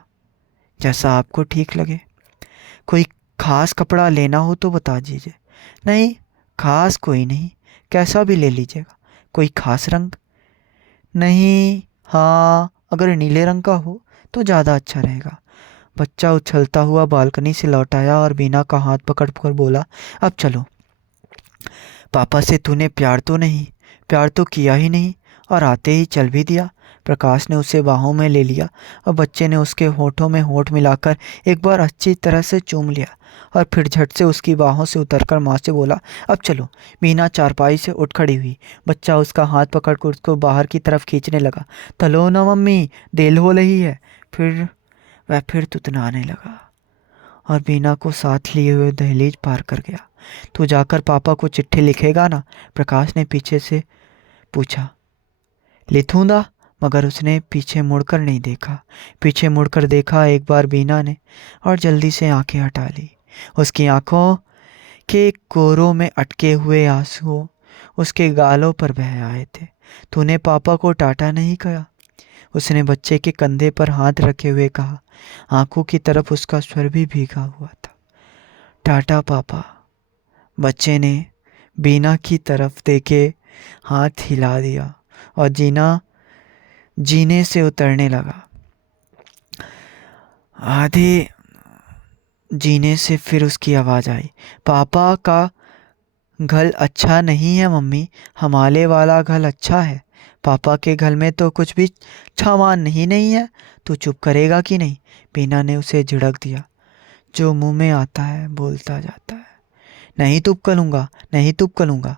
जैसा आपको ठीक लगे। कोई खास कपड़ा लेना हो तो बता दीजिए। नहीं, खास कोई नहीं, कैसा भी ले लीजिएगा। कोई खास रंग नहीं, हाँ अगर नीले रंग का हो तो ज़्यादा अच्छा रहेगा। बच्चा उछलता हुआ बालकनी से लौट आया और बीना का हाथ पकड़ बोला, अब चलो। पापा से तूने प्यार तो नहीं, प्यार तो किया ही नहीं, और आते ही चल भी दिया। प्रकाश ने उसे बाहों में ले लिया और बच्चे ने उसके होठों में होठ मिलाकर एक बार अच्छी तरह से चूम लिया और फिर झट से उसकी बाहों से उतरकर माँ से बोला, अब चलो। मीना चारपाई से उठ खड़ी हुई। बच्चा उसका हाथ पकड़कर उसको बाहर की तरफ खींचने लगा। तलो ना मम्मी, देर हो रही है। फिर तुतलाने लगा और बीना को साथ लिए हुए दहलीज पार कर गया। तू जाकर पापा को चिट्ठी लिखेगा ना? प्रकाश ने पीछे से पूछा। लिखूंगा, मगर उसने पीछे मुड़कर नहीं देखा। पीछे मुड़कर देखा एक बार बीना ने और जल्दी से आंखें हटा ली। उसकी आंखों के कोरों में अटके हुए आंसू उसके गालों पर बह आए थे। तूने पापा को टाटा नहीं कहा? उसने बच्चे के कंधे पर हाथ रखे हुए कहा। आंखों की तरफ उसका स्वर भी भीगा हुआ था। टाटा पापा। बच्चे ने बीना की तरफ देखे हाथ हिला दिया और जीने से उतरने लगा। आधे जीने से फिर उसकी आवाज़ आई, पापा का घर अच्छा नहीं है मम्मी, हमारे वाला घर अच्छा है। पापा के घर में तो कुछ भी सामान नहीं है। तू चुप करेगा कि नहीं? बीना ने उसे झिड़क दिया। जो मुंह में आता है बोलता जाता है। नहीं चुप करूँगा, नहीं चुप करूँगा।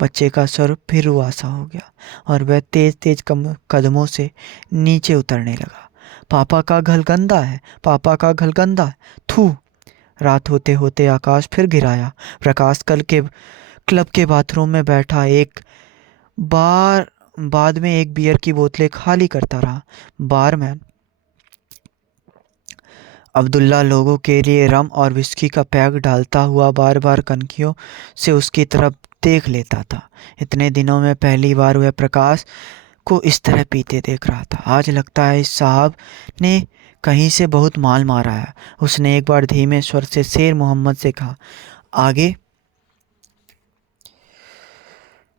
बच्चे का स्वर फिर रुआसा हो गया और वह तेज तेज कदमों से नीचे उतरने लगा। पापा का घर गंदा है, पापा का घर गंदा है। थू। रात होते होते आकाश फिर गिराया। प्रकाश क्लब के बाथरूम में बैठा एक बार बाद में एक बियर की बोतलें खाली करता रहा। बारमैन अब्दुल्ला लोगों के लिए रम और विस्की का पैक डालता हुआ बार बार कनखियों से उसकी तरफ देख लेता था। इतने दिनों में पहली बार वह प्रकाश को इस तरह पीते देख रहा था। आज लगता है इस साहब ने कहीं से बहुत माल मारा है। उसने एक बार धीमे स्वर से शेर मोहम्मद से कहा,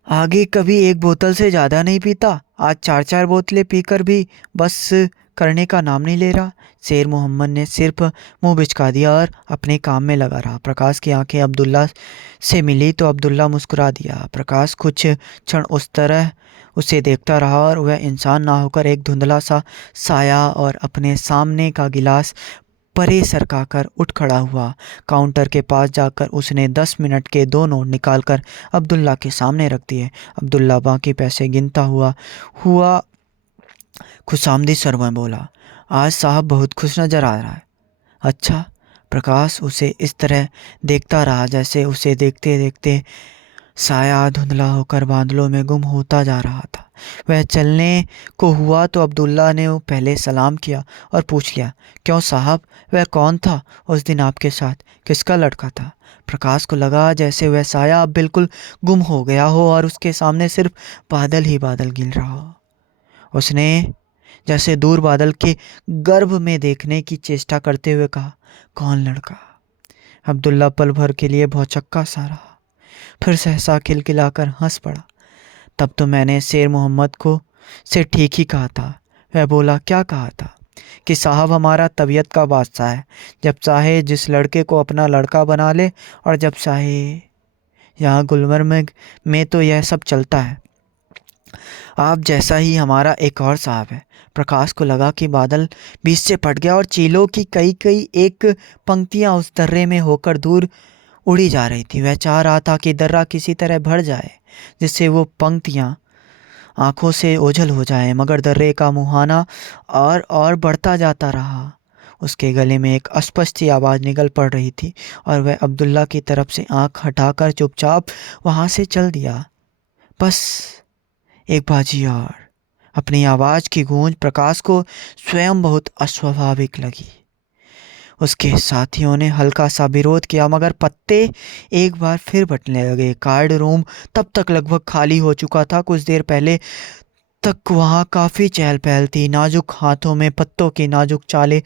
आगे कभी एक बोतल से ज़्यादा नहीं पीता, आज 4-4 बोतलें पीकर भी बस करने का नाम नहीं ले रहा। शेर मोहम्मद ने सिर्फ मुंह बिचका दिया और अपने काम में लगा रहा। प्रकाश की आंखें अब्दुल्ला से मिली तो अब्दुल्ला मुस्कुरा दिया। प्रकाश कुछ क्षण उस तरह उसे देखता रहा और वह इंसान ना होकर एक धुंधला सा साया और अपने सामने का गिलास परे सरकाकर उठ खड़ा हुआ। काउंटर के पास जाकर उसने 10 मिनट के 2 नोट निकालकर अब्दुल्ला के सामने रख दिए। अब्दुल्ला बाकी पैसे गिनता हुआ खुशामदी स्वर में बोला, आज साहब बहुत खुश नज़र आ रहा है। अच्छा। प्रकाश उसे इस तरह देखता रहा जैसे उसे देखते देखते साया धुंधला होकर बादलों में गुम होता जा रहा था। वह चलने को हुआ तो अब्दुल्ला ने पहले सलाम किया और पूछ लिया, क्यों साहब, वह कौन था उस दिन आपके साथ, किसका लड़का था? प्रकाश को लगा जैसे वह साया अब बिल्कुल गुम हो गया हो और उसके सामने सिर्फ बादल ही बादल गिर रहा हो। उसने जैसे दूर बादल के गर्भ में देखने की चेष्टा करते हुए कहा, कौन लड़का? अब्दुल्ला पल भर के लिए भौचक्का सा रहा, फिर सहसा खिलखिलाकर हंस पड़ा। तब तो मैंने शेर मोहम्मद को से ठीक ही कहा था। वह बोला, क्या कहा था? कि साहब हमारा तबीयत का बादशाह है, जब चाहे जिस लड़के को अपना लड़का बना ले और जब चाहे। यहाँ गुलमर्ग में तो यह सब चलता है। आप जैसा ही हमारा एक और साहब है। प्रकाश को लगा कि बादल बीच से फट गया और चीलों की कई एक पंक्तियाँ उस दर्रे में होकर दूर उड़ी जा रही थी। वह चाह रहा था कि दर्रा किसी तरह भर जाए जिससे वो आंखों से ओझल हो जाए, मगर दर्रे का मुहाना और बढ़ता जाता रहा। उसके गले में एक अस्पष्ट सी आवाज़ निकल पड़ रही थी और वह अब्दुल्ला की तरफ से आंख हटाकर चुपचाप वहाँ से चल दिया। बस एक बाजी और। अपनी आवाज़ की गूंज प्रकाश को स्वयं बहुत अस्वाभाविक लगी। उसके साथियों ने हल्का सा विरोध किया, मगर पत्ते एक बार फिर बटने लगे। कार्ड रूम तब तक लगभग खाली हो चुका था। कुछ देर पहले तक वहाँ काफ़ी चहल पहल थी। नाजुक हाथों में पत्तों की नाजुक चालें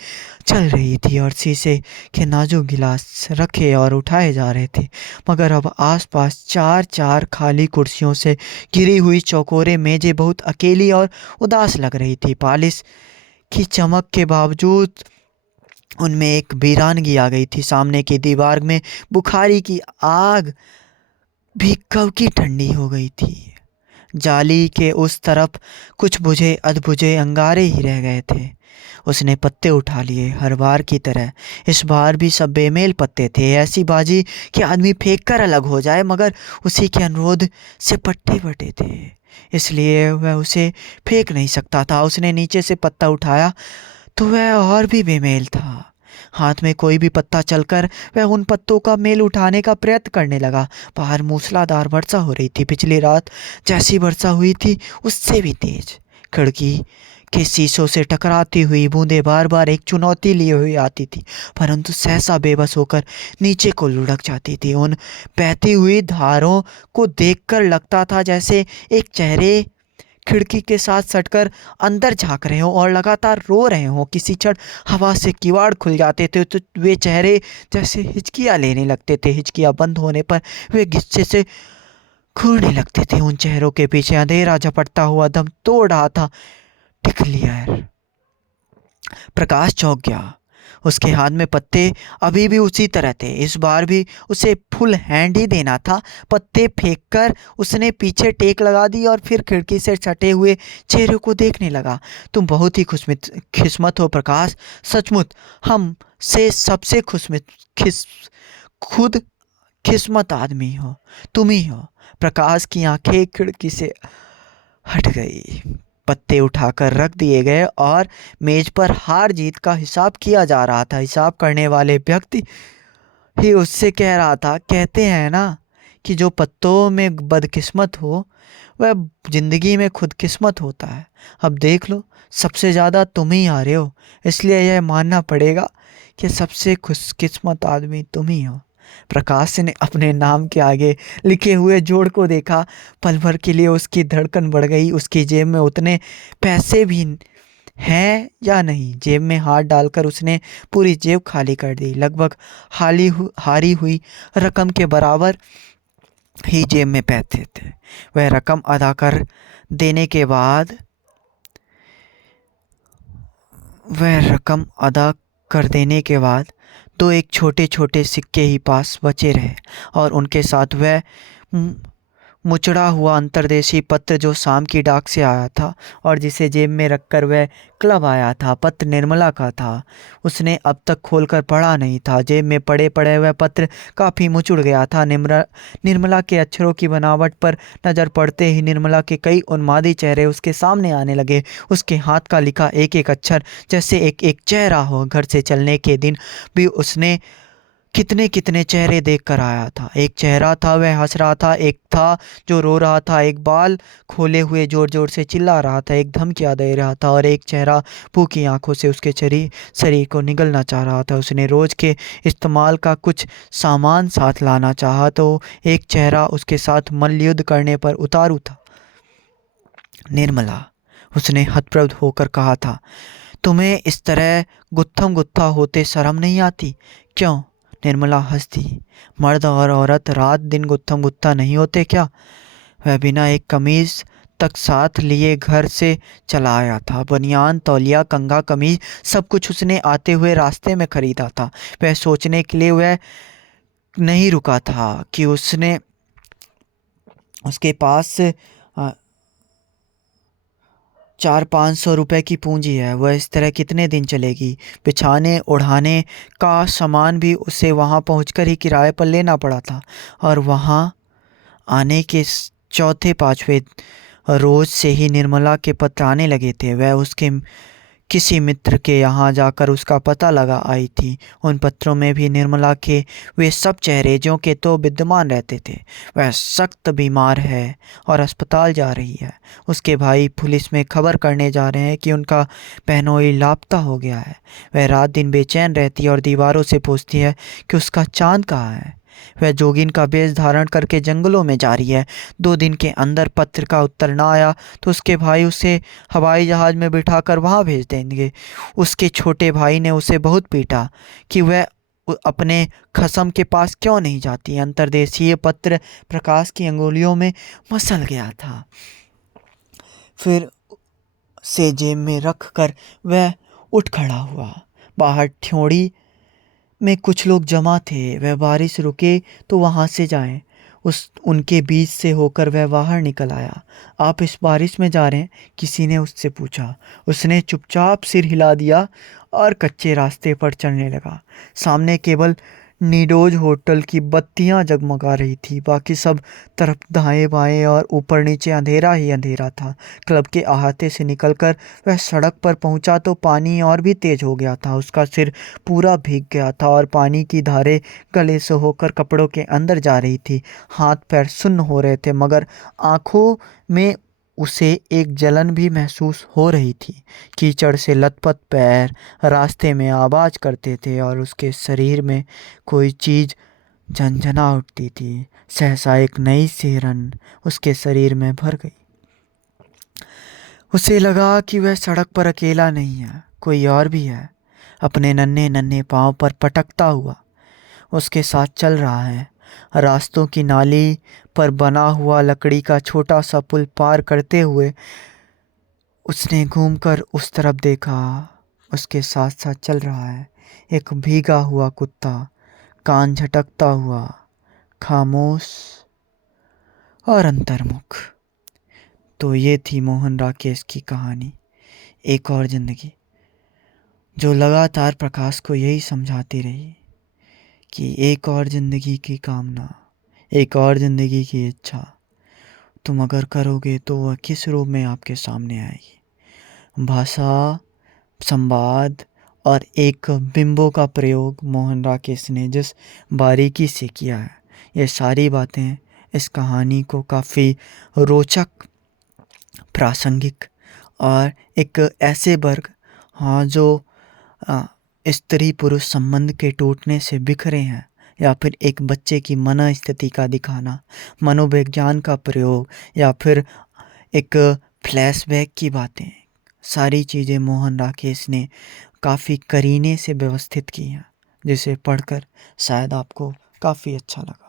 चल रही थी और शीशे के नाजुक गिलास रखे और उठाए जा रहे थे। मगर अब आसपास 4-4 खाली कुर्सियों से घिरी हुई चौकोरे मेज़ें बहुत अकेली और उदास लग रही थी। पालिश की चमक के बावजूद उनमें एक वीरानगी आ गई थी। सामने की दीवार में बुखारी की आग भी कब की ठंडी हो गई थी। जाली के उस तरफ कुछ बुझे अधबुझे अंगारे ही रह गए थे। उसने पत्ते उठा लिए हर बार की तरह। इस बार भी सब बेमेल पत्ते थे, ऐसी बाजी कि आदमी फेंक कर अलग हो जाए, मगर उसी के अनुरोध से पट्टे बटे थे, इसलिए वह उसे फेंक नहीं सकता था। उसने नीचे से पत्ता उठाया तो वह और भी बेमेल था। हाथ में कोई भी पत्ता चलकर वह उन पत्तों का मेल उठाने का प्रयत्न करने लगा। बाहर मूसलाधार वर्षा हो रही थी। पिछली रात जैसी वर्षा हुई थी उससे भी तेज। खिड़की के शीशों से टकराती हुई बूंदें बार बार एक चुनौती लिए हुई आती थी, परंतु सहसा बेबस होकर नीचे को लुढ़क जाती थी। उन बहती हुई धारों को देखकर लगता था जैसे एक चेहरे खिड़की के साथ सटकर अंदर झांक रहे हों और लगातार रो रहे हों। किसी क्षण हवा से किवाड़ खुल जाते थे तो वे चेहरे जैसे हिचकियाँ लेने लगते थे। हिचकियाँ बंद होने पर वे गुस्से से घूरने लगते थे। उन चेहरों के पीछे अंधेरा झपटता हुआ दम तोड़ रहा था। डिक्लियर। प्रकाश चौंक गया। उसके हाथ में पत्ते अभी भी उसी तरह थे। इस बार भी उसे फुल हैंड ही देना था। पत्ते फेंककर उसने पीछे टेक लगा दी और फिर खिड़की से सटे हुए चेहरे को देखने लगा। तुम बहुत ही खुशकिस्मत हो प्रकाश, सचमुच हम से सबसे खुद किस्मत आदमी हो, तुम ही हो। प्रकाश की आंखें खिड़की से हट गई। पत्ते उठाकर रख दिए गए और मेज पर हार जीत का हिसाब किया जा रहा था। हिसाब करने वाले व्यक्ति ही उससे कह रहा था, कहते हैं ना कि जो पत्तों में बदकिस्मत हो वह जिंदगी में खुदकिस्मत होता है। अब देख लो, सबसे ज़्यादा तुम ही हारे हो, इसलिए यह मानना पड़ेगा कि सबसे खुशकिस्मत आदमी तुम ही हो। प्रकाश ने अपने नाम के आगे लिखे हुए जोड़ को देखा। पल भर के लिए उसकी धड़कन बढ़ गई। उसकी जेब में उतने पैसे भी हैं या नहीं। जेब में हाथ डालकर उसने पूरी जेब खाली कर दी। लगभग हारी हुई रकम के बराबर ही जेब में पैसे थे। वह रकम अदा कर देने के बाद दो एक छोटे छोटे सिक्के ही पास बचे रहे और उनके साथ वह मुचड़ा हुआ अंतर्देशीय पत्र जो शाम की डाक से आया था और जिसे जेब में रखकर वह क्लब आया था। पत्र निर्मला का था। उसने अब तक खोलकर पढ़ा नहीं था। जेब में पड़े पड़े वह पत्र काफ़ी मुचुड़ गया था। निर्मला के अक्षरों की बनावट पर नज़र पड़ते ही निर्मला के कई उन्मादी चेहरे उसके सामने आने लगे। उसके हाथ का लिखा एक एक अक्षर जैसे एक एक चेहरा हो। घर से चलने के दिन भी उसने कितने कितने चेहरे देख कर आया था। एक चेहरा था वह हंस रहा था, एक था जो रो रहा था, एक बाल खोले हुए जोर जोर से चिल्ला रहा था, एक धमकियां दे रहा था और एक चेहरा भूखी आंखों से उसके शरीर को निगलना चाह रहा था। उसने रोज के इस्तेमाल का कुछ सामान साथ लाना चाहा तो एक चेहरा उसके साथ मल्लयुद्ध करने पर उतारू था। निर्मला, उसने हतप्रभ होकर कहा था, तुम्हें इस तरह गुत्थम गुत्था होते शर्म नहीं आती क्यों? निर्मला हंस दी। मर्द और औरत रात दिन गुत्थम गुत्था नहीं होते क्या? वह बिना एक कमीज तक साथ लिए घर से चला आया था। बनियान, तौलिया, कंघा, कमीज सब कुछ उसने आते हुए रास्ते में खरीदा था। वह सोचने के लिए वह नहीं रुका था कि उसके पास 400-500 रुपए की पूंजी है। वह इस तरह कितने दिन चलेगी? बिछाने ओढ़ाने का सामान भी उसे वहां पहुंचकर ही किराए पर लेना पड़ा था और वहां आने के चौथे पांचवें रोज से ही निर्मला के पत्र आने लगे थे। वह उसके किसी मित्र के यहाँ जाकर उसका पता लगा आई थी। उन पत्रों में भी निर्मला के वे सब चेहरे जो के तो विद्यमान रहते थे। वह सख्त बीमार है और अस्पताल जा रही है। उसके भाई पुलिस में खबर करने जा रहे हैं कि उनका बहनोई लापता हो गया है। वह रात दिन बेचैन रहती है और दीवारों से पूछती है कि उसका चांद कहाँ है। वह जोगिन का वेश धारण करके जंगलों में जा रही है। 2 दिन के अंदर पत्र का उत्तर ना आया तो उसके भाई उसे हवाई जहाज में बिठाकर वहां भेज देंगे। उसके छोटे भाई ने उसे बहुत पीटा कि वह अपने खसम के पास क्यों नहीं जाती। अंतर्देशीय पत्र प्रकाश की अंगुलियों में मसल गया था। फिर से जेब में रख कर वह उठ खड़ा हुआ। बाहर ठ्योड़ी में कुछ लोग जमा थे। वह बारिश रुके तो वहाँ से जाएं। उनके बीच से होकर वह बाहर निकल आया। आप इस बारिश में जा रहे हैं? किसी ने उससे पूछा। उसने चुपचाप सिर हिला दिया और कच्चे रास्ते पर चलने लगा। सामने केवल नीडोज होटल की बत्तियां जगमगा रही थी। बाकी सब तरफ दाएं बाएं और ऊपर नीचे अंधेरा ही अंधेरा था। क्लब के अहाते से निकलकर वह सड़क पर पहुंचा तो पानी और भी तेज हो गया था। उसका सिर पूरा भीग गया था और पानी की धारें गले से होकर कपड़ों के अंदर जा रही थी। हाथ पैर सुन्न हो रहे थे, मगर आंखों में उसे एक जलन भी महसूस हो रही थी। कीचड़ से लथपथ पैर रास्ते में आवाज करते थे और उसके शरीर में कोई चीज झंझना उठती थी। सहसा एक नई सिहरन उसके शरीर में भर गई। उसे लगा कि वह सड़क पर अकेला नहीं है, कोई और भी है, अपने नन्हे नन्हे पांव पर पटकता हुआ उसके साथ चल रहा है। रास्तों की नाली पर बना हुआ लकड़ी का छोटा सा पुल पार करते हुए उसने घूमकर उस तरफ देखा। उसके साथ साथ चल रहा है एक भीगा हुआ कुत्ता, कान झटकता हुआ, खामोश और अंतर्मुख। तो ये थी मोहन राकेश की कहानी, एक और जिंदगी, जो लगातार प्रकाश को यही समझाती रही कि एक और ज़िंदगी की कामना, एक और ज़िंदगी की इच्छा तुम अगर करोगे तो वह किस रूप में आपके सामने आएगी। भाषा, संवाद और एक बिंबों का प्रयोग मोहन राकेश ने जिस बारीकी से किया है, ये सारी बातें इस कहानी को काफ़ी रोचक, प्रासंगिक और एक ऐसे वर्ग, हाँ, जो स्त्री पुरुष संबंध के टूटने से बिखरे हैं, या फिर एक बच्चे की मनोस्थिति का दिखाना, मनोविज्ञान का प्रयोग, या फिर एक फ्लैशबैक की बातें, सारी चीज़ें मोहन राकेश ने काफ़ी करीने से व्यवस्थित की हैं, जिसे पढ़कर शायद आपको काफ़ी अच्छा लगा।